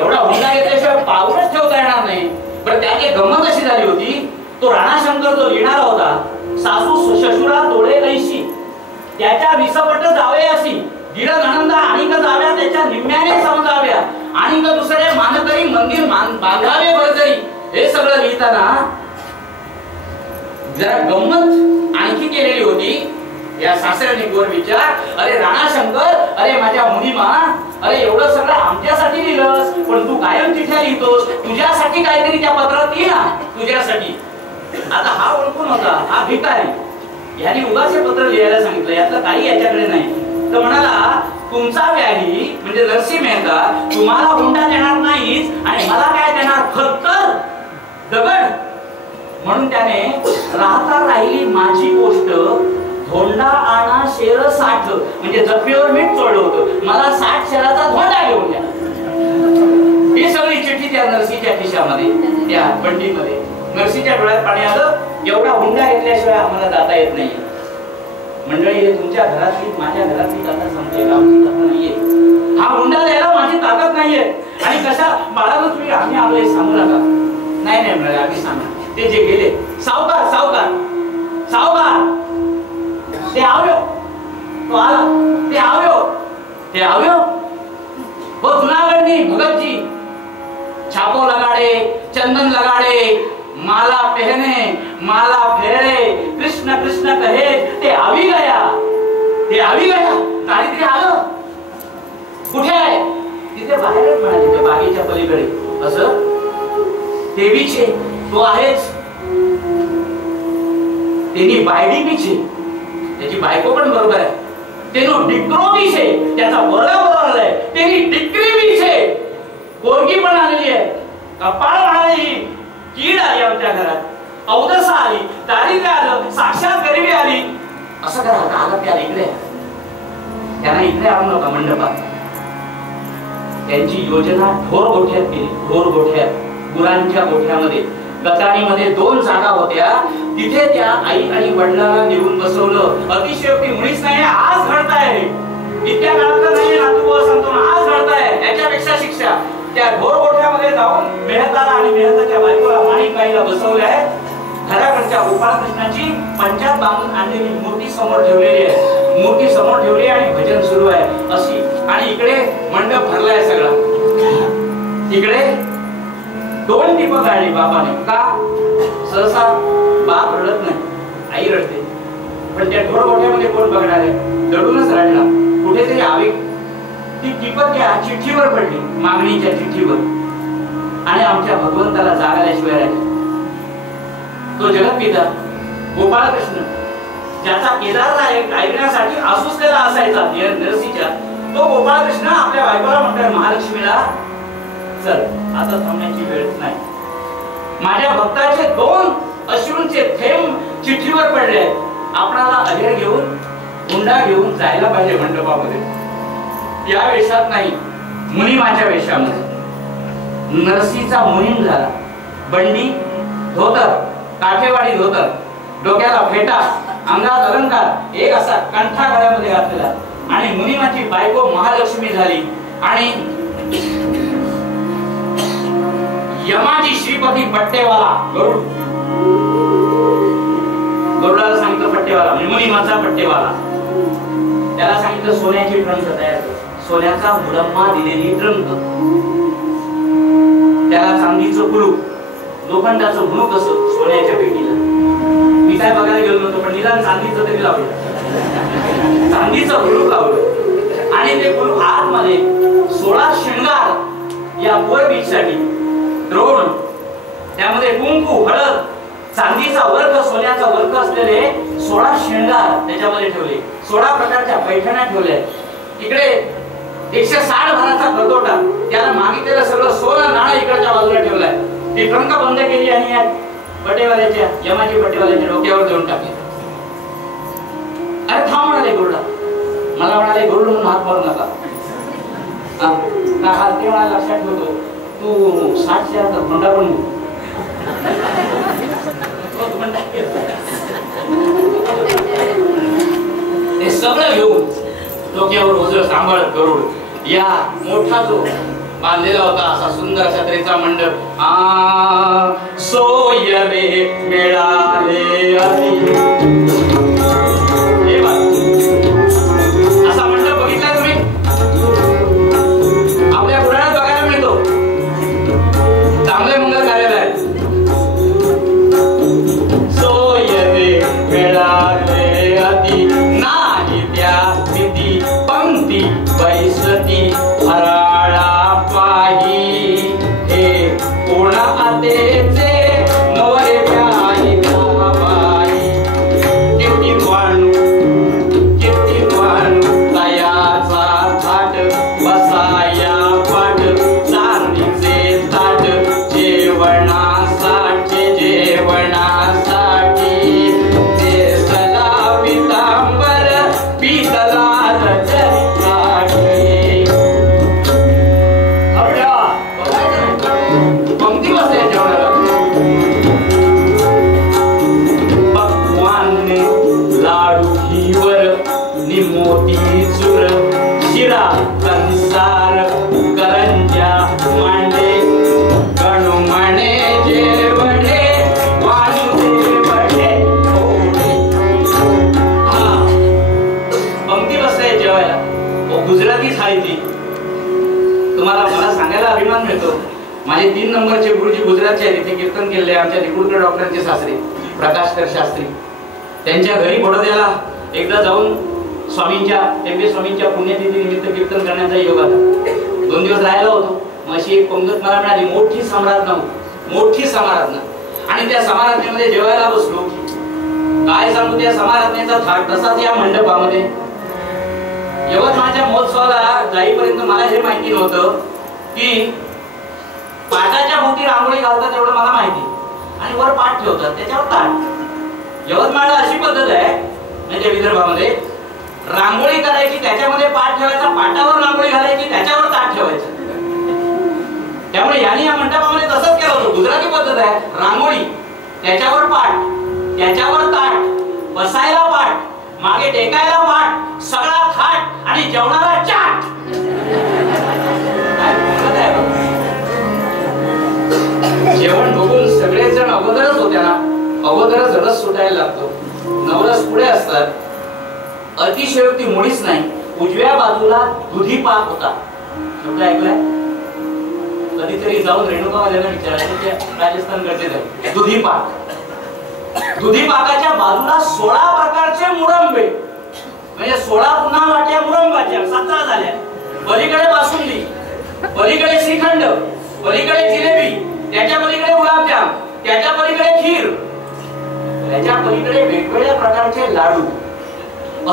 एवढा हुंडा घेतल्याशिवाय पाऊलच ठेवता येणार नाही. पण त्याची गंमत अशी झाली होती, तो राणाशंकर जो लिहिणारा होता, सासू ससुरा तोडे 80 त्याच्या विसपट जावे अशी दीड नणंदा आणिक जाव्या त्याच्या निम्म्याने समजाव्या आणिक दुसरे मानकरी मंदिर बांधावे बळकरी. हे सगळं लिहिताना जरा गंमत आणखी केलेली होती या सासऱ्याने. गोर विचार, अरे राणाशंकर, अरे माझ्या मुनिमा, अरे एवढं सगळं आमच्यासाठी लिहिलंस, पण तू कायम चिठ्ठ्या लिहितोस. तुझ्यासाठी काहीतरी त्या पत्रात लिही ना, तुझ्यासाठी. आता हा ओळखून होता, हा भिकारी. याने उगाचे पत्र लिहायला सांगितलं, यातलं काही याच्याकडे नाही. तर म्हणाला, तुमचा व्याही म्हणजे नरसिंह मेहता तुम्हाला हुंडा देणार नाहीच आणि मला काय देणार, फक्त दगड. म्हणून त्याने राहता राहिली माझी गोष्ट, धोंडा आणा शेर 60 म्हणजे जखमीवर मीठ चोळलं होतं, मला 60 शेराचा धोंडा घेऊन द्या. ही सगळी चिठ्ठी त्या नरसिंहच्या खिशामध्ये, त्या बंडीमध्ये. नरसिंहच्या डोळ्यात पाणी आलं. एवढा हुंडा घेतल्याशिवाय आम्हाला जाता येत नाही. मंडळी, हे तुमच्या घरातली माझ्या घरातली कथा समजेल, आमची कथा नाहीये. हा हुंडा द्यायला माझी ताकद नाहीये. आणि कशा बाळाला तुम्ही आम्ही आलोय सांगू नका. नाही नाही म्हणाले, आम्ही सांगा. ते जे गेले, सावकार सावकार सावकार, ते आव्यो, तो आला, ते आव्यो, ते आव्यो हो. जुनागढ़नी भगत जी छापो लगाड़े, चंदन लगाड़े, माला पहने, माला फेरे, कृष्ण कृष्ण कहे, ते आवी गया, ते आवी गया. दारिद्र्य आलं. कुठे आहे? तिथे बाहेरच म्हणाले, त्या बागेच्या पलीकडे. असं देवीचे तो आहेच. त्यांनी बायडी पिछे, त्याची बायको पण बरोबर आहे. तेनो डिक्रो विषे, त्याचा बरोबर आलाय. त्यांनी डिक्री विषे, पोरगी पण आलेली आहे. कपाळ म्हणाली, कीड आली आमच्या घरात, अवदसा आली, दारिद्र्य आलं, साक्षात गरिबी आली. असं करा, आला त्याला इकडे, त्यांना इकडे आणू नका मंडपात. त्यांची योजना ढोर गोठ्यात केली. ढोर गोठ्यात, गुरांच्या गोठ्यामध्ये, गटारीमध्ये 2 जागा होत्या. तिथे त्या आई आणि वडिलांना निवडून बसवलं. अतिशयोक्ती मुळीच नाही, आज घडताय. इतक्या काळात नाही नातू सांगतो, आज घडताय. याच्यापेक्षा शिक्षा. त्या ढोर गोठ्यामध्ये जाऊन मेहताला आणि मेहताच्या बायकोला माणिकबाईला बसवले आहे. घराकडच्या गोपाळकृष्णाची पंचायत बांधून आणलेली मूर्ती समोर ठेवलेली आहे. मूर्ती समोर ठेवली आणि भजन सुरू आहे अशी. आणि इकडे मंडप भरलाय सगळा. इकडे 2 दीपक काढली बाबाने. का? सहसा बाप रडत नाही, आई रडते. पण त्या ढोर गोठ्यामध्ये कोण बघणार आहे? दडूनच रडला. कुठेतरी आवेग. ती दीपक या चिठ्ठीवर पडली, मागणीच्या चिठ्ठीवर. आणि आमच्या भगवंताला जागाल्याशिवाय राहिले. तो जगतपिता गोपाळकृष्ण ज्याचा केदारला ऐकण्यासाठी आसुसलेला असायचा नरसीच्या, तो गोपाळकृष्ण आपल्या बायकोला म्हणतोय महालक्ष्मीला, चल आता थांबण्याची वेळच नाही. माझ्या भक्ताचे 2 अश्रूंचे थेंब चिठ्ठीवर पडले, आपणाला अहेर घेऊन हुंडा घेऊन जायला पाहिजे मंडपामध्ये. या वेशात नाही, मुनिमाच्या वेशामध्ये. नरसीचा मुनीम झाला. बंडी, धोतर, काठेवाडी धोतर, डोक्याला फेटा, अंगात अलंकार, एक असा कंठा गळ्यामध्ये घातलेला, आणि मुनिमाची बायको महालक्ष्मी झाली. आणि यमाची श्रीपती पट्टेवाला गरुड, गरुडाला सांगितलं पट्टेवाला म्हणजे मुनिमाचा पट्टेवाला, त्याला सांगितलं सोन्याची ट्रंक तयार कर, सोन्याचा मुडम्मा दिलेली ट्रंक, त्याला चांदीचं कुलूप, लोखंडाचं भुणूक असं सोन्याच्या पेटीला. मी काय बघायला गेलो नव्हतो, पण निदान चांदीचं तरी लावलं, चांदीचं कुलूप लावलं. आणि ते कुलूप आतमध्ये 16 शृंगार या वर बीचसाठी, द्रोण, त्यामध्ये कुंकू, हळद, चांदीचा वर्क, सोन्याचा वर्क असलेले 16 शृंगार त्याच्यामध्ये ठेवले, 16 प्रकारच्या पैठण्या ठेवल्या. इकडे 160 भराचा खरतोटा, त्याला मागितलेलं सगळं सोनं नाणं इकडच्या बाजूला ठेवलंय. ती ट्रंक बंद केली आणि या पटेवाल्याच्या, यमाची पटेवाल्याच्या डोक्यावर देऊन टाकली. अरे थांब म्हणाले गरुडा, मला म्हणाले गरुड म्हणून हात मारू नका. हात ते मला लक्षात ठेवतो, तू 60 भंडा पण हे सगळं घेऊन डोक्यावर ओझं सांभाळत गरुड या मोठा जो बांधलेला होता असा सुंदर छत्रीचा मंडप. सोय रे मिळाले असा मंडप बघितलाय तुम्ही? आपल्या पुराणात बघायला मिळतो. चांगले मंगल कार्यालय. सोय रे मिळाले अति नाही त्या किती पंक्ती बैसती हराळा पाही हे कोण आतेचे नवरे प्याही बाई किती वाणू तयाचा थाट बसाया पाठ चांदीचे ताट जेवणासाठी ते सला पितांबर पितला मोती चुर शिरा कंसार करंजा मांडे गणुमणे जेवणे वासुदेवणे ओढे. हा पंक्ती बसते जेवायला. गुजराती थाळी ती. तुम्हाला मला सांगायला अभिमान मिळतो, माझे 3 नंबरचे गुरुजी गुजरातचे आहेत. इथे कीर्तन केले आमच्या निकुळकर डॉक्टरांचे सासरे प्रकाशकर शास्त्री. त्यांच्या घरी बडोद्याला एकदा जाऊन स्वामींच्या टेंबे स्वामींच्या पुण्यतिथी निमित्त कीर्तन करण्याचा योग आला. 2 दिवस राहायला होतो. मग अशी एक पंगत मला मिळाली, मोठी समाराधना. आणि त्या समाराधनेमध्ये जेवायला बसलो. काय सांगू, त्या समाराधनेचा थाट तसाच या मंडपामध्ये. यवतमाळच्या महोत्सवाला जाईपर्यंत मला हे माहिती नव्हतं की पाटाच्या भोवती रांगोळी घालतात एवढं मला माहिती, आणि वर पाट ठेवतात त्याच्यावर ताट. यवतमाळला अशी पद्धत आहे म्हणजे विदर्भामध्ये, रांगोळी करायची त्याच्यामध्ये पाट ठेवायचा, पाटावर रांगोळी घालायची त्याच्यावर ताट ठेवायचं. त्यामुळे यांनी या मंडपामध्ये तसंच केलं होतं. गुजराती पद्धत आहे, रांगोळी त्याच्यावर पाट, त्याच्यावर ताट, बसायला पाट, मागे टेकायला पाट, सगळा थाट आणि जेवणाला चाट. जेवण बघून सगळेजण अगोदरच होत्या ना, अगोदरच रस सुटायला लागतो. नवरस पुढे असतात. अतिशयोक्ती मुळीच नाही. उजव्या बाजूला दुधी पाक होता. शब्द ऐकलाय? कधीतरी जाऊन रेणुकावाल्याला विचारायचं, राजस्थानकडचे जाईल. दुधी पाक. दुधी पाकाच्या बाजूला 16 प्रकारचे मुरंबे, म्हणजे 16 पुन्हा वाट्या मुरंबाच्या, 17 झाल्या. पलीकडे बासुंदी, पलीकडे श्रीखंड, पलीकडे जिलेबी, त्याच्या पलीकडे गुलाबजाम, त्याच्या पलीकडे खीर. त्याच्या पलीकडे वेगवेगळ्या प्रकारचे लाडू,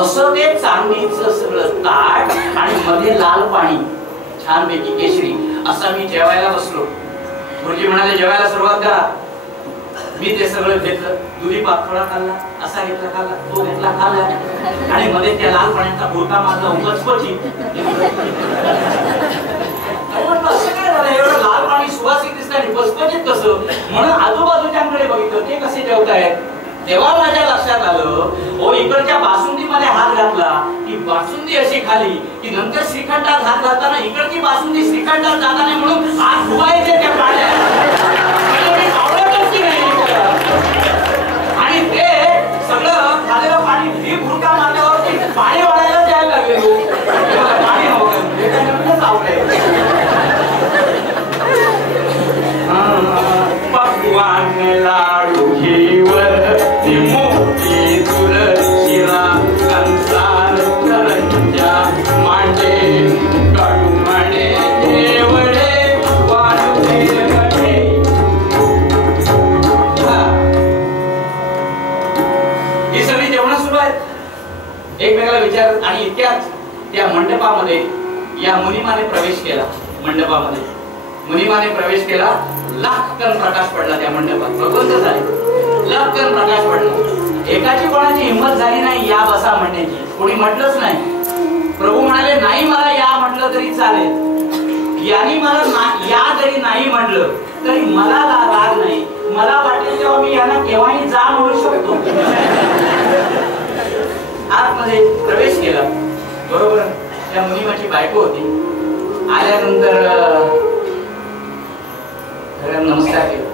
असं ते चांदीचं सगळं ताट आणि मध्ये लाल पाणी छानपैकी केशरी. असा मी जेवायला बसलो. गुरुजी म्हणाले जेवायला सुरुवात करा. मी ते सगळं घेतलं. दुधी पातोळा खाल्ला, असा घेतला खाल्ला, तो घेतला खाल्ला आणि मध्ये त्या लाल पाण्याचा बुरका मारला. उगचपची असं काय झालं, एवढं लाल पाणी सुवासिक दिसतं आणि पचपचित कसं म्हणून आजूबाजूच्यांकडे बघितलं ते कसे जेवतायत. तेव्हा माझ्या लक्षात आलं, ओ इकडच्या बासुंदीमध्ये हात घातला की बासुंदी अशी खाली की नंतर श्रीखंडात हात घालताना इकडची बासुंदी श्रीखंडात जाता नाही म्हणून हात धुवायचे त्या पाण्यात. आणि ते सगळं झालेलं पाणी ही भुरका मारल्यावरती पाणी वाढायला द्यायला लागले. पाणी नव्हतं आवडायचं. पक्वान लाडू घेवर मोठी तुळशीला कंसार करंजा मांडे काढू म्हणे देवळे वाढते गणे. ही सगळी जेवणं सुरू आहेत. एकमेकाला विचारत आणि इतक्यात त्या मंडपामध्ये या मुनिमाने प्रवेश केला. मंडपामध्ये मुनिमाने प्रवेश केला. लाखकन प्रकाश पडला त्या मंडपात. भगवंत झाले. लाखकन प्रकाश पडला. एकाची कोणाची हिंमत झाली नाही या बसा म्हणण्याची. कोणी म्हटलंच नाही. प्रभू म्हणाले नाही मला या म्हटलं तरी चालेल. यानी मला या जरी नाही म्हटलं तरी मला राग नाही. मला वाटेल तेव्हा मी यांना केव्हाही जा म्हणू शकतो. आतमध्ये प्रवेश केला. बरोबर त्या मुनिमाची बायको होती. आल्यानंतर नमस्कार केलं.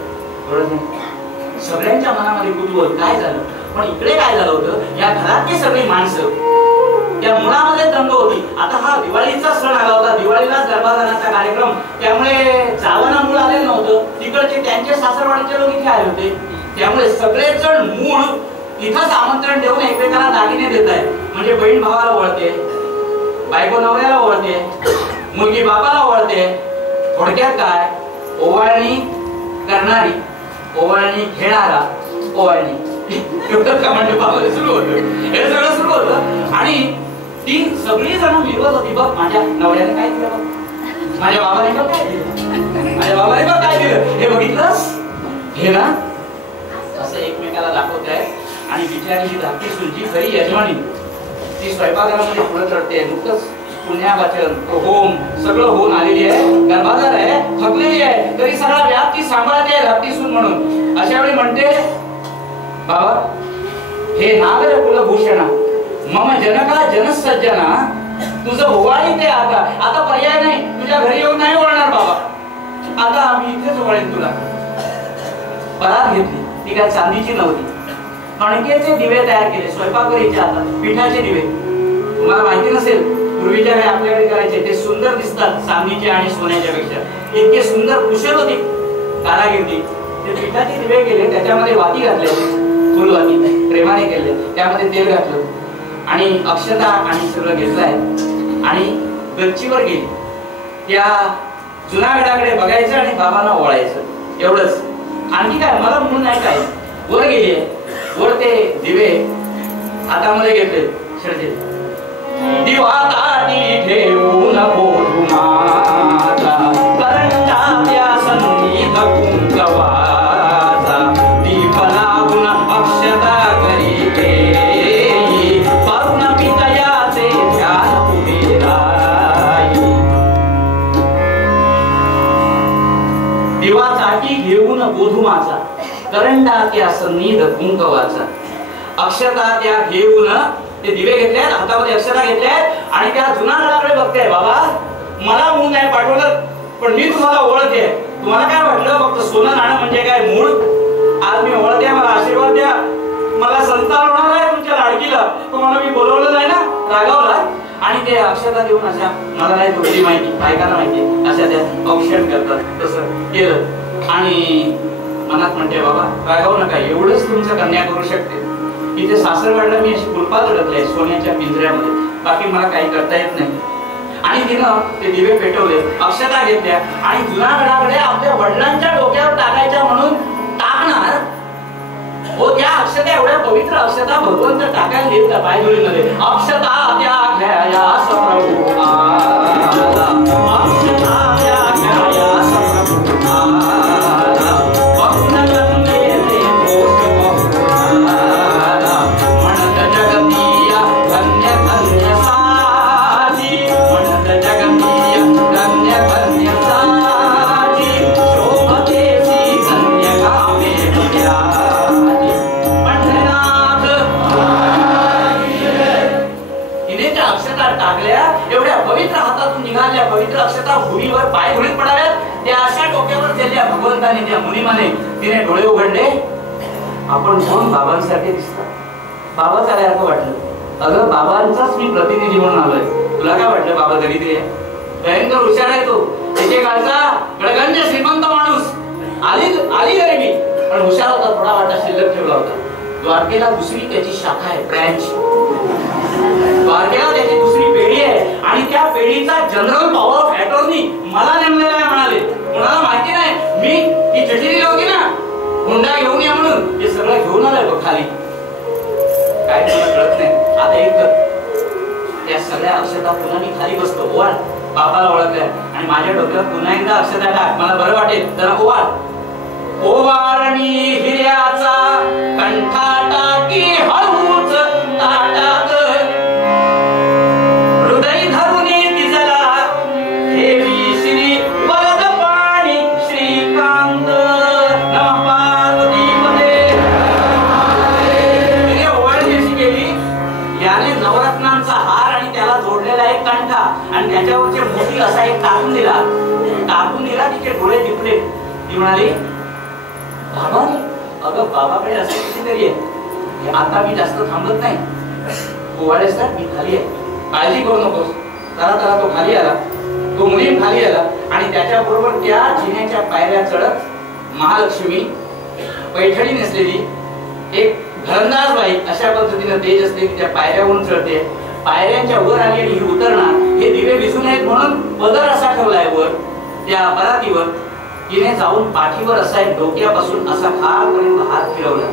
सगळ्यांच्या मनामध्ये कुतूहल काय झालं. पण इकडे काय झालं होतं, या घरातली सगळी माणसं त्या मुलामध्ये दंग होती. आता हा दिवाळीचा सण आला होता. दिवाळीलाच गर्भाधानाचा कार्यक्रम. त्यामुळे जावना मूळ आलेलं नव्हतं. तिकडचे त्यांचे सासरवाडीचे लोक इथे आले होते. त्यामुळे सगळेच जण मूळ इथंच आमंत्रण देऊन एकमेकांना दागिने देत आहेत. म्हणजे बहीण भावाला ओळखते, बायको नवऱ्याला ओळखते, मुलगी बापाला ओळखते. थोडक्यात काय, ओवाळणी करणारी, ओवाळणी घेणारा, ओवाळणी एवढं मंडपामध्ये सुरू होतं. हे सगळं सुरू होतं आणि ती सगळी जण मिळवत होती. बघ माझ्या नवऱ्याने काय दिलं, माझ्या बाबाने बघ काय दिलं, माझ्या बाबाने बघ काय दिलं, हे बघितलंस हे ना, असं एकमेकाला दाखवत आहे. आणि बिचारी ही धाकटी सुनची खरी यजमानी ती स्वयंपाकघरामध्ये पुढे चढते. नुकतंच पुण्यावाचन होम सगळं होऊन आलेली आहे. गर्भाधार आहे, थकलेली आहे, तरी सगळा व्याप ती सांभाळते धाकटी सून म्हणून. अशा वेळी म्हणते बाबा हे नागर कुलभूषणा मम जनका जनसज्जना, तुझं ओवाळी ते आता पर्याय नाही. तुझ्या घरी येऊन नाही ओळणार बाबा. आता आम्ही इथेच ओवाळीन तुला. परात घेतली. ती काय चांदीची नव्हती. कणकेचे दिवे तयार केले. स्वयंपाकघरीच्या हातात पिठाचे दिवे. तुम्हाला माहिती नसेल पूर्वीच्या वेळी आपल्याकडे करायचे ते सुंदर दिसतात चांदीचे आणि सोन्याच्या पेक्षा. इतके सुंदर कुशल होती कारागिरी. ते पिठाचे दिवे केले. त्याच्यामध्ये वाती घातले, फुलवाती प्रेमाने केले. त्यामध्ये तेल घातलं आणि अक्षता आणि सगळं घेतलंय आणि गच्चीवर गेली. त्या जुनागडाकडे बघायचं आणि बाबांना ओळायचं एवढंच. आणखी काय मला म्हणून नाही काय. वर गेली. वर ते दिवे हातामध्ये घेतले. श्रद्धे दिवा ताटी ठेवून बोधुमाता करंजाव्या संगीत कुंकवाचा दीप लावून अक्षता करीते करुण पितयाचे ध्यान उभे राई. दिवा ताटी घेऊन बोधुमाचा करंडा त्या संगीत कुंकवाचा अक्षता त्या घेऊन ते दिवे घेतलेत. हातामध्ये अक्षता घेतल्यात आणि त्या जुनागडाकडे बघते. बाबा मला मूळ नाही पाठवलं पण मी तुम्हाला ओळखते. तुम्हाला काय वाटलं फक्त सोनं नाणं म्हणजे काय मूळ. आज मी ओळखते. मला आशीर्वाद द्या. मला संतान होणार आहे तुमच्या लाडकीला. तुम्हाला मी बोलवलं नाही ना, रागावला. आणि ते अक्षता देऊन अशा मला नाही थोडी माहिती बायकांना माहिती अशा त्या औक्षण करतात. तसं केलं आणि मनात म्हणते बाबा रागावू नका. एवढंच तुमचं कन्या करू शकते. इथे सासरवाडला मी अशी कुलपात अडकले सोन्याच्या पिंजऱ्यामध्ये. बाकी मला काही करता येत नाही. आणि तिनं ते दिवे पेटवले, अक्षता घेतल्या आणि जुनागडाकडे आपल्या वडिलांच्या डोक्यावर टाकायच्या म्हणून टाकणार. हो त्या अक्षता एवढ्या पवित्र अक्षता भगवंत टाकायला देत का पायधुळीमध्ये? अक्षता त्या घ्याया प्रभू आला, अक्षता त्या घ्याया प्रभू आला, भक्त गंगेचे दोष बहुला, म्हणत जगतीय धन्य धन्य साजी, म्हणत जगतीय धन्य धन्य साजी, शोभतेसी धन्य कामे भयाजी, पंढरनाथ तिने त्या अक्षता टाकल्या, एवढ्या पवित्र हातातून निघाल्या पवित्र अक्षता भुईवर पाय धुळीत पडाव्यात, त्या अशा डोक्यावर दिल्या भगवंताने त्या मुनिमाने. तिने डोळे उघडले, आपण कोण बाबांसारखे दिसतात. बाबा सारखं वाटलं. अगं बाबांचाच मी प्रतिनिधी म्हणून आलोय. तुला काय वाटलं बाबा दरिद्री आहे? भयंकर हुशार आहे तो. त्याचे काळचा गडगंज श्रीमंत माणूस. आली गरिबी पण हुशार होता. थोडा वाटा शिल्लक ठेवला होता. द्वारकेला दुसरी त्याची शाखा आहे, ब्रँच. द्वारकेला त्याची दुसरी पेढी आहे आणि त्या पेढीचा जनरल पॉवर ऑफ अटॉर्नी मला नेमलेला आहे म्हणाले. कोणाला माहिती नाही. मी ती चिठी दिली होती ना, हुंडा घेऊन या म्हणून, हे सगळं घेऊन आलंय बघ खाली. काय तुला कळत नाही. आता एक तर त्या सगळ्या अक्षता पुन्हा मी खाली बसतो. ओवाळ. बाबाला ओळखल्या आणि माझ्या डोक्यावर पुन्हा एकदा अक्षता टाक, मला बरं वाटेल. जरा ओवाळ. ओवाळणी हिऱ्याचा कंठा टाकी हळूच ताटात, हृदय धरुनी दिसला हेवी श्री वरद पाणी श्रीकांत नम पार्वती मध्ये. तिने ओवाळणी अशी केली. याने नवरत्नांचा हार आणि त्याला जोडलेला एक कंठा आणि त्याच्यावरचे मोती असा एक टाकून दिला. तिचे डोळे दिपले. ती म्हणाली, बाबा अगं बाबाकडे असं कितीतरी आहे. आता मी जास्त थांबत नाही. ओवाळेस ना, मी खाली आहे, काळजी करू नकोस. जरा तो खाली आला. तो मुलीम खाली आला आणि त्याच्याबरोबर त्या जिन्याच्या पायऱ्या चढत महालक्ष्मी पैठणी नेसलेली एक घरंदाज बाई अशा पद्धतीने तेज असलेली त्या पायऱ्यावरून चढते. पायऱ्यांच्या वर आली आणि ही उतरणार. हे दिवे विझू नयेत म्हणून पदर असा ठेवलाय वर त्या परातीवर. तिने जाऊन पाठीवर असा एक डोक्यापासून असा खालपर्यंत हात फिरवला.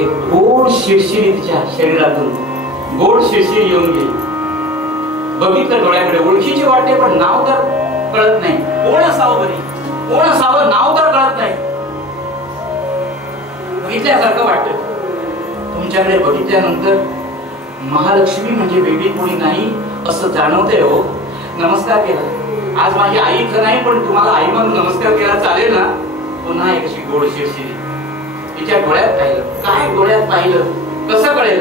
एक गोड शिरशिरी तिच्या शरीरातून गोड शिरशिरी येऊन गेली. बघितलं डोळ्याकडे. ओळखीची वाटते पण नाव तर कळत नाही. कोण असावं बरी, कोण असावं नाव तर कळत नाही. बघितल्यासारखं वाटतं. तुमच्याकडे बघितल्यानंतर महालक्ष्मी म्हणजे वेगळी कोणी नाही असं जाणवतंय. हो, नमस्कार केला. आज माझी आई इथं नाही पण तुम्हाला आई म्हणून नमस्कार केला चालेल ना? पुन्हा एक अशी गोड शिरशिरी तिच्या डोळ्यात पाहिलं. काय डोळ्यात पाहिलं कसं कळेल?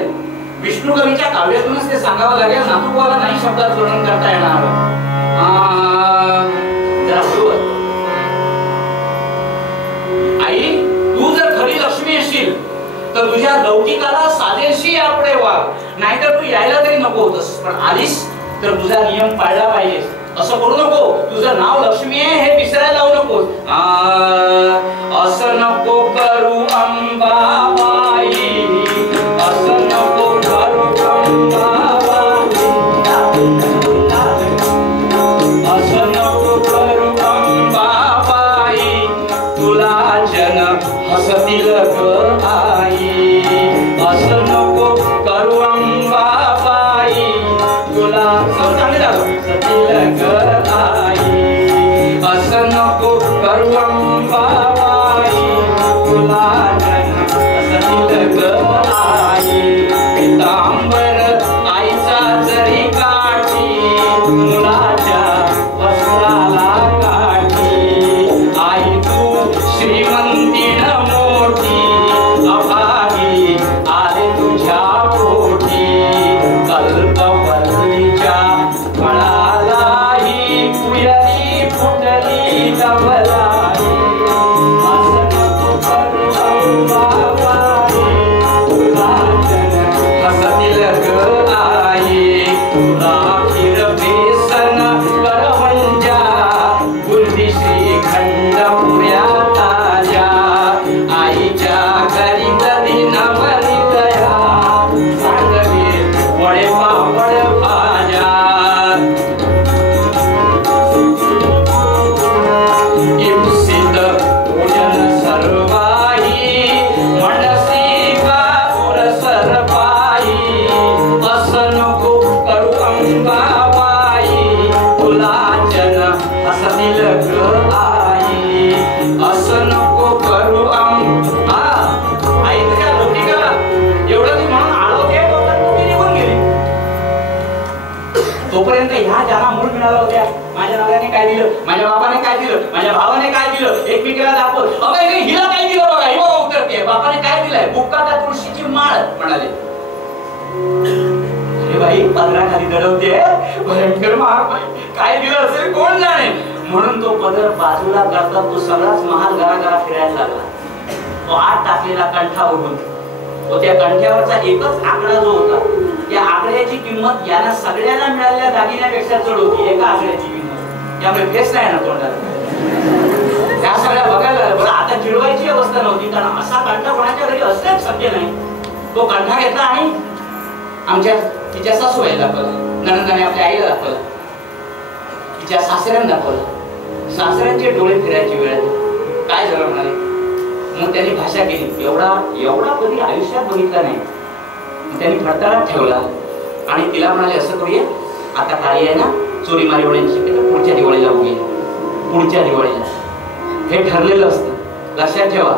विष्णू कवीच्या काव्यातूनच ते सांगावं लागेल ना. तुम्हाला नाही शब्दात वर्णन करता येणार. जरा बरोबर. आई, तू जर खरी लक्ष्मी असशील तर तुझ्या लौकिकाला साजेशी यापुढे वाग, नाहीतर तू यायला तरी नको होतस. पण आलीस तर तुझा नियम पाळला पाहिजे. असं करू नको. तुझं नाव लक्ष्मी आहे हे विसरायला लावू नकोस. असं नको करू अंबाबाई, असं नको करू अंबाबाई, असं नको करू अंबाबाई, तुला जन हसतील ग आई. असं नको करू अंबाबाई, तुला चांगले हसतील ग आई. असं नको करू अंबाबाई, तुला जन हसतील ग आई. पितांबर आईचा जरी काठी, मुलाच्या वस्त्राला काठी. आई तू श्रीमंतीन मोठी, अभागी आले तुझ्या पोटी. कल्पवल्लीच्या फळालाही कुयरी फुटली नवलाई. असं नको करू अंबाबाई, तुला जन हसतील ग तोपर्यंत ह्या ज्यांना मूळ मिळाला होत्या, माझ्या नवऱ्याने काय दिलं, माझ्या बाबाने काय दिलं, माझ्या भावाने काय दिलं, एकमेकाला दाखवत अबे हिला काय दिलं बघा, ही बघा उतरते, बापाने काय दिलंय, बुक्का का तुळशीची माळ म्हणाले. अरे बाई पदराखाली दडवते, भयंकर महाग काय दिलं असेल कोण जाणे. म्हणून तो पदर बाजूला करता तो सगळाच महाल घराघरा फिरायला लागला. तो आत टाकलेला कंठा बघून तो त्या कंठ्यावरचा एकच आकडा जो होता, त्या आकड्याची किंमत यांना सगळ्यांना मिळालेल्या दागिन्यापेक्षा चढ होती, एका आकड्याची किंमत. त्यामुळे फेस नाही ना तोंडाला, त्या सगळ्या बघायला बरं. आता चिडवायची अवस्था नव्हती, कारण असा कंठा कोणाच्या घरी असणंच शक्य नाही. तो कंठा घेतला आणि आमच्या तिच्या सासूबाईला दाखवला, नणंदाने आपल्या आईला दाखवला, तिच्या सासऱ्यांना दाखवला. सासऱ्यांचे डोळे फिरायची वेळ आली. काय झालं म्हणाले. मग त्यांनी भाषा केली, एवढा कधी आयुष्यात बघितला नाही. त्यांनी फडताळात ठेवला आणि तिला म्हणाले असं करूया, आता काळी आहे ना, चोरी मारी होण्याची शक्यता पुढच्या दिवाळीला बघूया, पुढच्या दिवाळीला. हे ठरलेलं असतं. लक्षात ठेवा,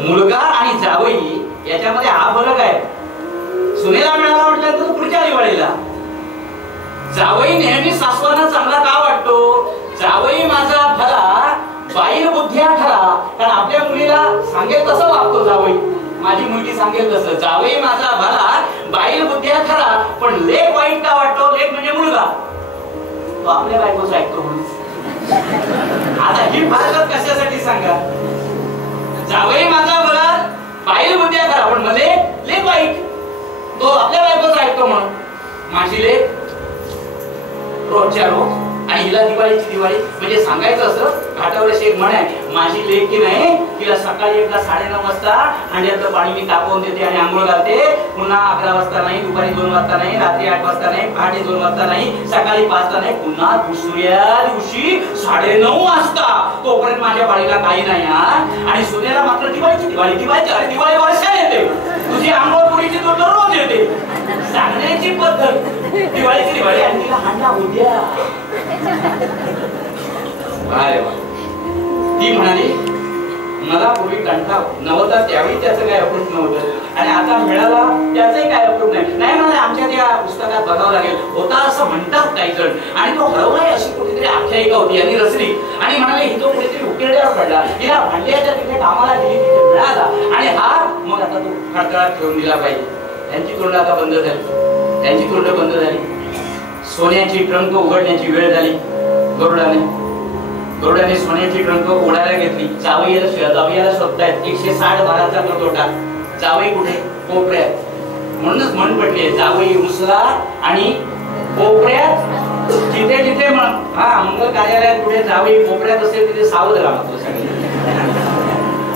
मुलगा आणि जावई याच्यामध्ये हा फरक आहे. सुनेला मिळाला म्हटल्यानंतर पुढच्या दिवाळीला. जावई नेहमी सासवांना चांगला का वाटतो, जावई माझा भला बाईल बुद्ध्या ठरा. कारण आपल्या मुलीला सांगेल तसं वागतो जावई, माझी मुलगी सांगेल तसं. जावई माझा भला बाईल बुद्ध्या ठरा, पण लेक वाईट का वाटतो, लेक म्हणजे मुलगा, तो आपल्या बायकोच ऐकतो म्हणून. आता ही फरक कशासाठी सांगा. जावई माझा भला बाईल बुद्ध्या ठरा, पण मध्ये लेक वाईट, तो आपल्या बायकोच ऐकतो म्हणून. माझी लेक रोजच्या रोज, आणि हिला दिवाळीची दिवाळी म्हणजे सांगायचं असं, घाटावर एक म्हण आहे, माझी लेक की नाही, तिला सकाळी एकदा 9:30 वाजता हांड्यातलं पाणी मी तापवून देते आणि आंघोळ घालते. पुन्हा 11 वाजता नाही, दुपारी 2 वाजता नाही, रात्री 8 वाजता नाही, पहाटे 2 वाजता नाही, सकाळी 5 वाजता नाही, पुन्हा दुसऱ्या दिवशी 9:30 वाजता. तोपर्यंत माझ्या बाळीला काही नाही हा. आणि सुनेला मात्र दिवाळीची दिवाळी, दिवाळीची दिवाळी वर्षाला येते, तुझी आंघोळ पुरीची तू दररोज येते. सांगण्याची पद्धत, दिवाळीची दिवाळी आणि तिला हांडा उद्या. ती म्हणाली मला पूर्वी कंठा नव्हता, त्यावेळी त्याचं काही अप्रूप नव्हतं, आणि आता मिळाला त्याचंही काय अप्रूप नाही. नाही म्हणाले, आमच्या त्या पुस्तकात बघावं लागेल, होता असं म्हणतात काही जण, आणि तो हरवलाय अशी कुठेतरी आख्यायिका होती यांनी रचली. आणि म्हणाले ही तो कुठेतरी उकिरड्यावर पडला, हिला भांड्याच्या तिथे कामाला गेली, तिथे मिळाला, आणि हा मग आता तो खडखडात ठेवून दिला पाहिजे. त्यांची तोंड आता बंद झाली, त्यांची तोंड बंद झाली. सोन्याची ट्रंक उघडण्याची वेळ झाली. गरुडाने सोन्याची ट्रंक उघडायला घेतली. जावईला शोधतायत, 160 भराचा तो तोटा. जावई कुठे, कोपऱ्यात. म्हणूनच म्हण पडली, जावई मुसला आणि कोपऱ्यात. जिथे जिथे मंगल कार्यालयात पुढे जावई कोपऱ्यात असेल तिथे सावध राहा सगळे.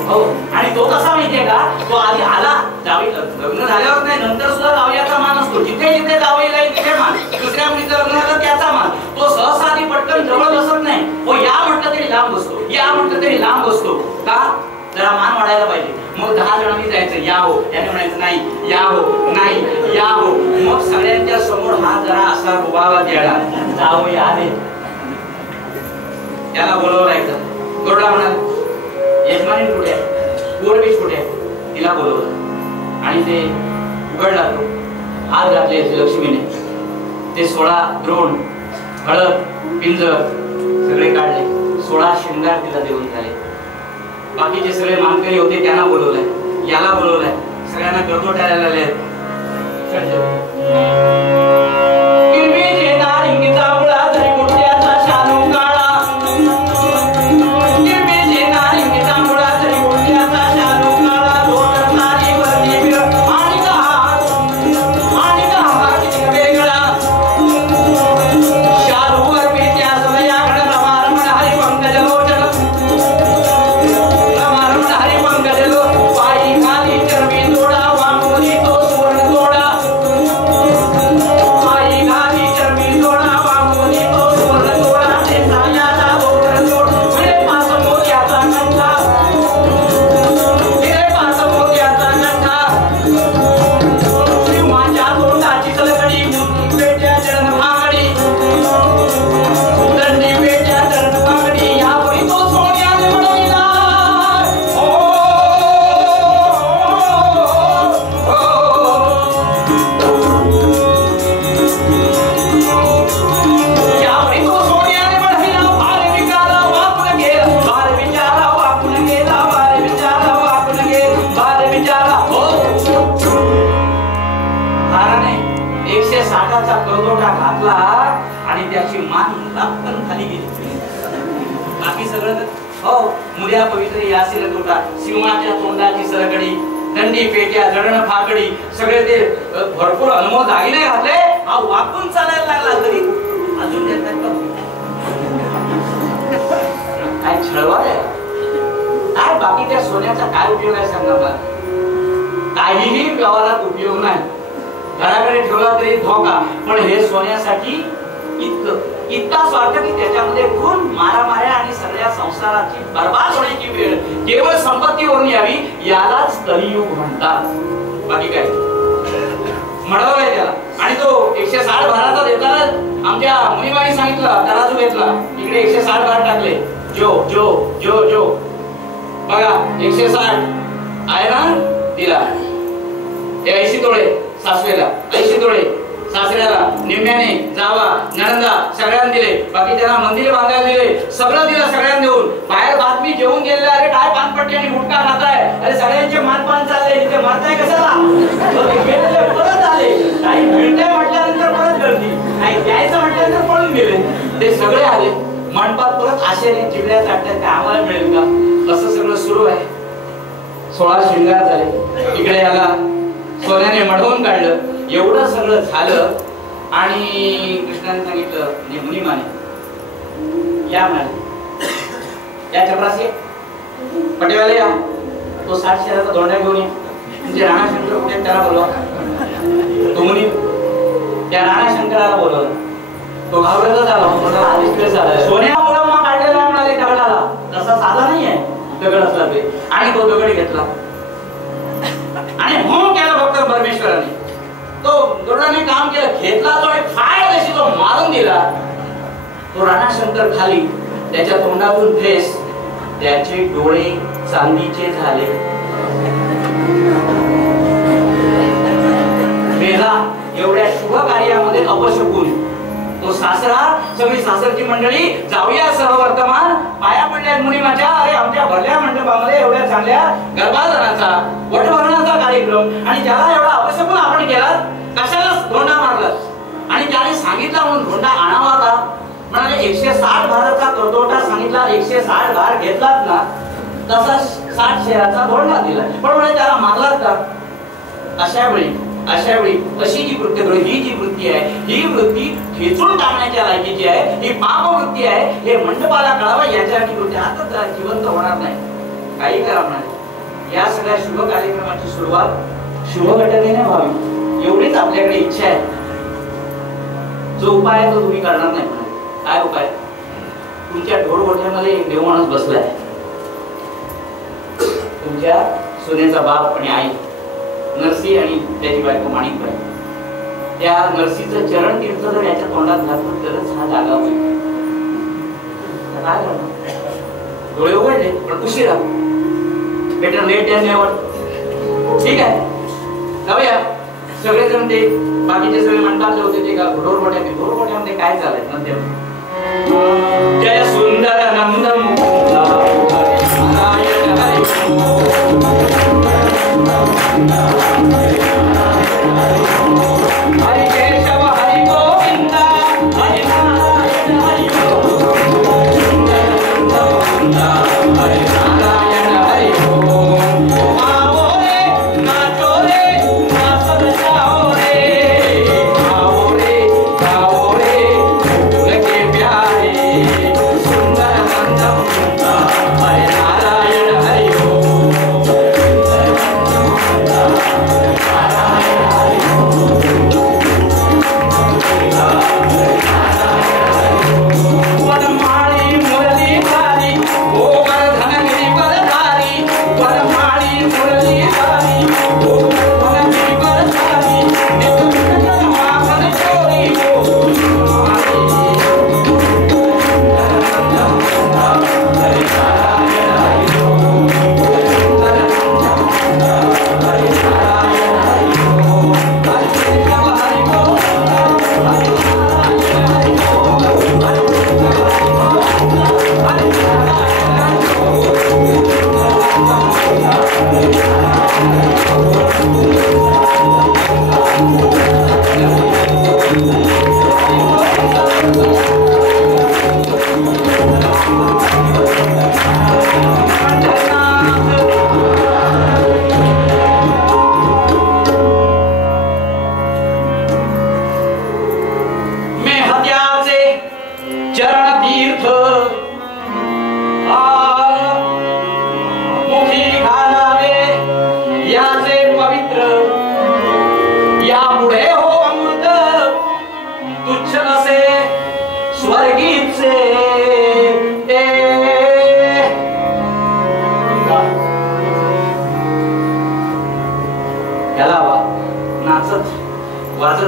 हो, आणि तो कसा माहितीये का, तो आधी आला, जावई लग्न झाल्यावर नाही, नंतर सुद्धा जावयाचा मान असतो. जिथे जिथे जावई जाईल तिथे मान. दुसऱ्या मुलीचं लग्न झालं त्याचा मान. तो सहसा आधी पटकन जवळ बसत नाही. हो, या म्हटलं तरी लांब बसतो, या म्हटलं तरी लांब बसतो. का, जरा मान वाढायला पाहिजे. मग 10 जणांनी जायचं, या हो, त्याने म्हणायचं नाही, या हो, नाही, या हो. मग सगळ्यांच्या समोर हा जरा असा रुबावा द्यायला, जावई आले, त्याला बोलवायचं. गरुडा म्हणाला यजमानी कुठे आहे, पोरबीज कुठे आहे, तिला बोलवलं आणि ते उघडला. तो हात घातले लक्ष्मीने, ते 16 द्रोण, हळद, पिंजर सगळे काढले, 16 शृंगार तिला देऊन झाले. बाकीचे सगळे मानकरी होते त्यांना बोलवलंय, याला बोलवलंय, सगळ्यांना गरगोटायला लागले. 160चा करदोटा घातला आणि त्याची मान लापकन खाली गेली. बाकी सगळं हो मुल्या पवित्र यासील तोटा, सिंहाच्या तोंडाची सरकडी, दंडी पेट्या, जडण फाकडी, सगळे ते भरपूर अनमोल दागिने घातले. हा वाकून चालायला लागला तरी अजून काय छळवाळ आहे काय? बाकी त्या सोन्याचा काय उपयोग आहे सांगा मला? काहीही व्यवहारात उपयोग नाही. घराकडे ठेवला तरी धोका, पण हे सोन्यासाठी इतका स्वार्थ की त्याच्यामध्ये खून, मारामाऱ्या आणि सगळ्या संसाराची बर्बाद होण्याची वेळ केवळ संपत्तीवरून यावी, यालाच कलियुग म्हणतात. बाकी काय म्हणवलंय त्याला. आणि तो 160 भाराचा देताना आमच्या मुनिमाने सांगितलं, तराजू घेतला, इकडे 160 भार टाकले. जो जो जो जो बघा 160 आहे ना, दिला. 80 तोळे सासवेला, 80 तोळे सासऱ्याला, निम्म्याने जावा नणंदा सगळ्यांना दिले. बाकी त्यांना मंदिर बांधायला दिले. सगळं दिलं सगळ्यांना देऊन. बाहेर बातमी जेवून गेले, अरे काय पानपट्टी आणि गुटखा खाताय, अरे सगळ्यांचे मानपान चालले, इथे मारताय कशाला? परत आले. काही मिळतंय म्हटल्यानंतर परत गर्दी, काही द्यायचं म्हटल्यानंतर पळून गेले. ते सगळे आले मानपात परत आशेने जिल्ह्यात टाकतात, काय आम्हाला मिळेल का? असं सगळं सुरू आहे. 16 शृंगार झाले. इकडे याला सोन्याने मढवून काढलं. एवढं सगळं झालं आणि कृष्णाने सांगितलं, मुनिमाने या म्हणाले, या चपरासी पटेवाले या, तो 60 शेराचा धोंडा घेऊन या. म्हणजे राणाशंकर कुठे त्याला बोलवा. तो मुनी त्या राणाशंकराला बोलवलं. तो घाबरला झाला, सोन्यामुळे मग काढलेला म्हणाले दगडाला. तसा साधा नाही आहे दगड असला ते. आणि तो दगड घेतला आणि म्हणून केलं फक्त परमेश्वराने. तो गरुडाने काम केलं, घेतला तो एक फाय तशी तो मारून दिला. तो राणाशंकर खाली, त्याच्या तोंडातून फेस, त्याचे डोळे चांदीचे झाले. मेला एवढ्या शुभ कार्यामध्ये अपशकुन. तो सासरा, सगळी सासरची मंडळी जाऊया सर्व वर्तमान, पाया पडल्या मुनी माझ्या. अरे आमच्या भरल्या मंडपामध्ये एवढ्या चांगल्या गर्भाधानाचा वटभरणाचा कार्यक्रम, आणि ज्याला एवढा अपशकुन आपण केला, कशाला धोंडा मारला? आणि त्याने सांगितला म्हणून धोंडा आणावा होता. म्हणाले 160 भाराचा करदोटा सांगितला, 160 भार घेतलात ना, तसा 60 शेराचा धोंडा दिला. पण म्हणे त्याला मारलात का? अशा वेळी अशी जी कृत्य, ही जी वृत्ती आहे, ही वृत्ती खेचून टाकण्याच्या लायकीची आहे, ही पाप वृत्ती आहे. हे मंडपाला कळावं याच्यासाठी कृत्य. आता जिवंत होणार नाही, काही करा म्हणाले. या सगळ्या शुभ कार्यक्रमाची सुरुवात शुभ घटनेने व्हावी, एवढीच आपल्याकडे इच्छा आहे. जो उपाय आहे तो तुम्ही करणार नाही म्हणाले. काय उपाय? तुमच्या ढोरगोठ्यामध्ये एक देव माणूस बसलाय, तुमच्या सोन्याचा बाप आणि आई नरसी आणि त्याची बायको माणिकबाई. त्या नरसीचं चरण तीर्थ जर याच्या तोंडात घातलं तरच हा जागा होईल. काय करणार? डोळे उघडले पण उशिरा. Better late than never. ठीक आहे, जाऊया. सगळेजण ते बाकीचे सगळे मंडपातले होते ते ढोरगोठ्यामध्ये काय झालंय म्हणते, जय सुंदर नंद मुकुंदा नारायण हरि केशव हरि गोविंद हरि नारायण हरि हरि नारायण हरि आओ रे नाचो रे नाचत जाओ रे, आओ रे गाओ रे फूल के प्यारे, सुंदर नंद मुकुंद हरि नारायण हरि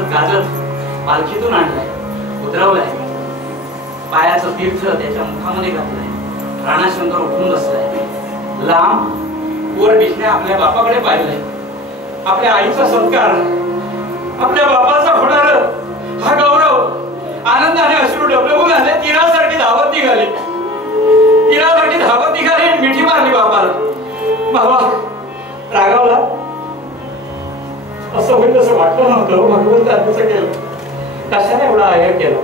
वाजत गाजत पालखीतून आणलाय, उतरवलाय, पायाचं तीर्थ त्याच्या मुखामध्ये घातलंय, राणाशंकर उठून बसलाय, लांब वर बिछणे आपल्या बापाकडे पाहिलंय. आपल्या आईचा सत्कार, आपल्या बापाचा होणार हा गौरव आनंदाने अश्रू डबडबून आले. तीरासाठी धावत निघाली, तीरासाठी धावत निघाली, मिठी मारली बापाला. बाबा रागावला, असं होईल असं वाटलं नव्हतं. भगवंताने तसं केलं, कशाने एवढा आयर केला,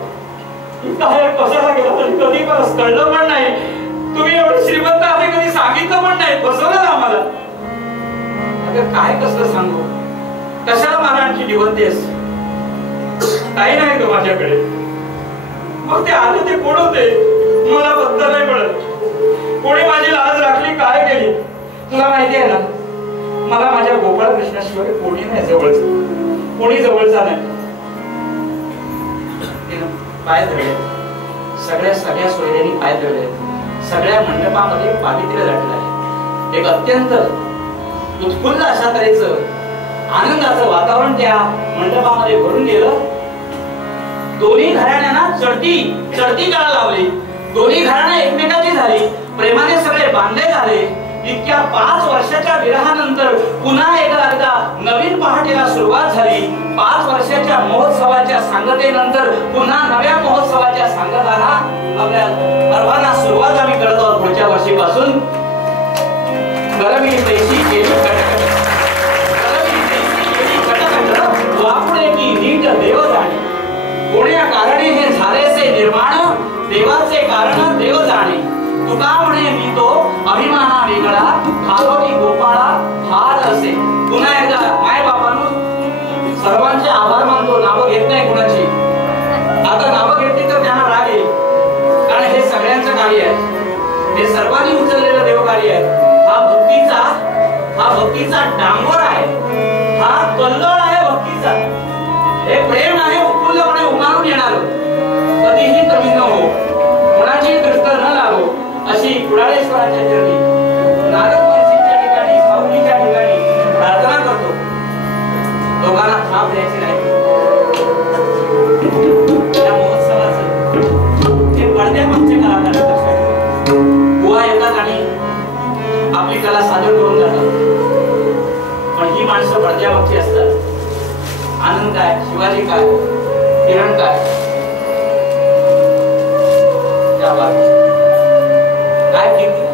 इतका आयर कशाला केला तरी कधी पण कळलं पण नाही. तुम्ही एवढे श्रीमंत आहे कधी सांगितलं पण नाही, बसवलं आम्हाला. अगं काय कसं सांगू, कशाला मला आणखी निवडतेस, काही नाही तो माझ्याकडे. मग ते आले ते कोण होते मला पत्ता नाही पडत. कोणी माझी लाज राखली, काय केली तुला माहिती आहे ना. मला माझ्या गोपाळ कृष्णाशिवाय कोणी नाही जवळचं, कोणी जवळचा नाही. पाय धरले, सगळ्या सोयऱ्यांनी पाय धरले, सगळ्या मंडपामध्ये पावित्र्य दाटलं आहे. एक अत्यंत उत्फुल्ल अशा तऱ्हेचं आनंदाचं वातावरण त्या मंडपामध्ये भरून गेलं. दोन्ही घराण्यांना चढती कळा लावली, दोन्ही घराण्या एकमेकाची झाली, प्रेमाने सगळे बांधले झाले. इतक्या 5 वर्षाच्या विरहानंतर पुन्हा एकदा नवीन पहाटेला सुरुवात झाली. 5 वर्षाच्या महोत्सवाच्या सांगतेनंतर पुन्हा नव्या महोत्सवाच्या सांगताना आपल्या सर्वांना सुरुवात आम्ही करत आहोत. पुढच्या वर्षीपासून गरमी पैशी केली वापुडे की नीट देव जाणे, कोण्या कारणे हे झालेसे निर्माण, देवाचे कारण देव जाणे. तुका म्हणे मी तो अभिमाना वेगळा, खालोटी गोपाळा हार असे. पुन्हा एकदा माय बापांनो सर्वांचे आभार मानतो. नावं घेत नाही कुणाची, आता नावं घेतली तर त्यांना राग येईल, कारण हे सगळ्यांचं कार्य आहे, हे सर्वांनी उचललेलं देवकार्य आहे. हा भक्तीचा डांगोर आहे, हा कल्लोळ आहे भक्तीचा. हे प्रेम आहे उत्फुल्लपणे उमारून येणार, कधीही कमी न हो, कोणाची दृष्ट न लागो अशी कुडाळेश्वराच्या चरणी नारद महर्षींच्या ठिकाणी, सावलीच्या ठिकाणी प्रार्थना करतो. दोघांना थाप द्यायची नाही. या महोत्सवाचं हे पडद्यामागचे कलाकार असतात. बुवा येतात आणि आपली कला सादर करून जातात, पण ही माणसं पडद्यामागची असतात. आनंद काय, शिवाजी काय, किरण काय, काय कीर्ती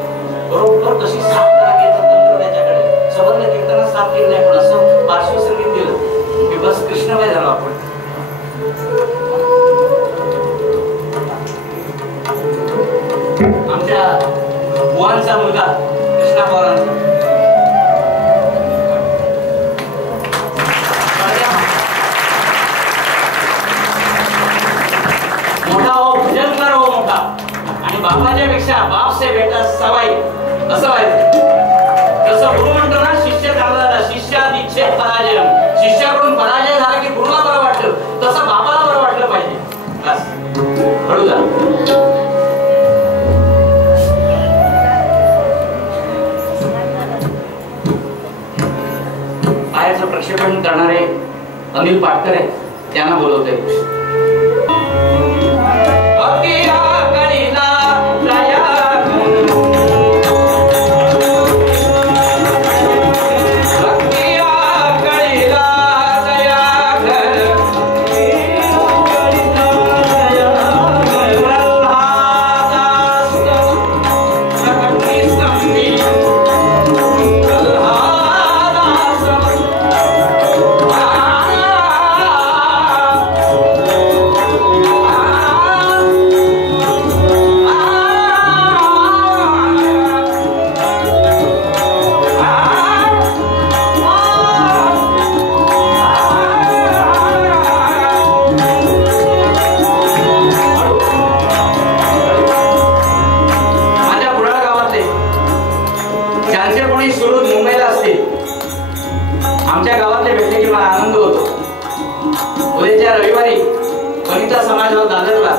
बरोबर कशी साथ करायचं तंत्र त्याच्याकडे. सबंध कीर्तना साथ केली नाही, पण असं पार्श्वसंगीत दिलं की बस कृष्णमय झालो आपण. आमच्या बुवांचा मुलगा कृष्णा पवारांचा मोठा हो, भजनकार हो मोठा, आणि बापाच्या पेक्षा बाप से बेटा सवाई असं व्हायचं. जसं गुरु म्हणतो ना, शिष्य चांगला झाला, शिष्यादिच्छेद पराजयम. शिष्याकडून पराजय झाला की गुरुला बरं वाटलं, तसं बापाला बरं वाटलं पाहिजे. बस हळू जा. पायाचं प्रक्षेपण करणारे अनिल पाटकर आहे, त्यांना बोलवते. आमच्या गावातले भेटले की मला आनंद होतो. उद्याच्या रविवारी वनिता समाजाला दादरला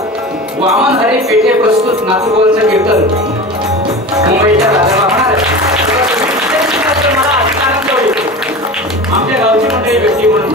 वामन हरी पेठे प्रस्तुत नाथुरबाबांचं कीर्तन मुंबईच्या दादरला होणार आहे. मला आनंद होईल. आमच्या गावची मंडळी भेटली म्हणून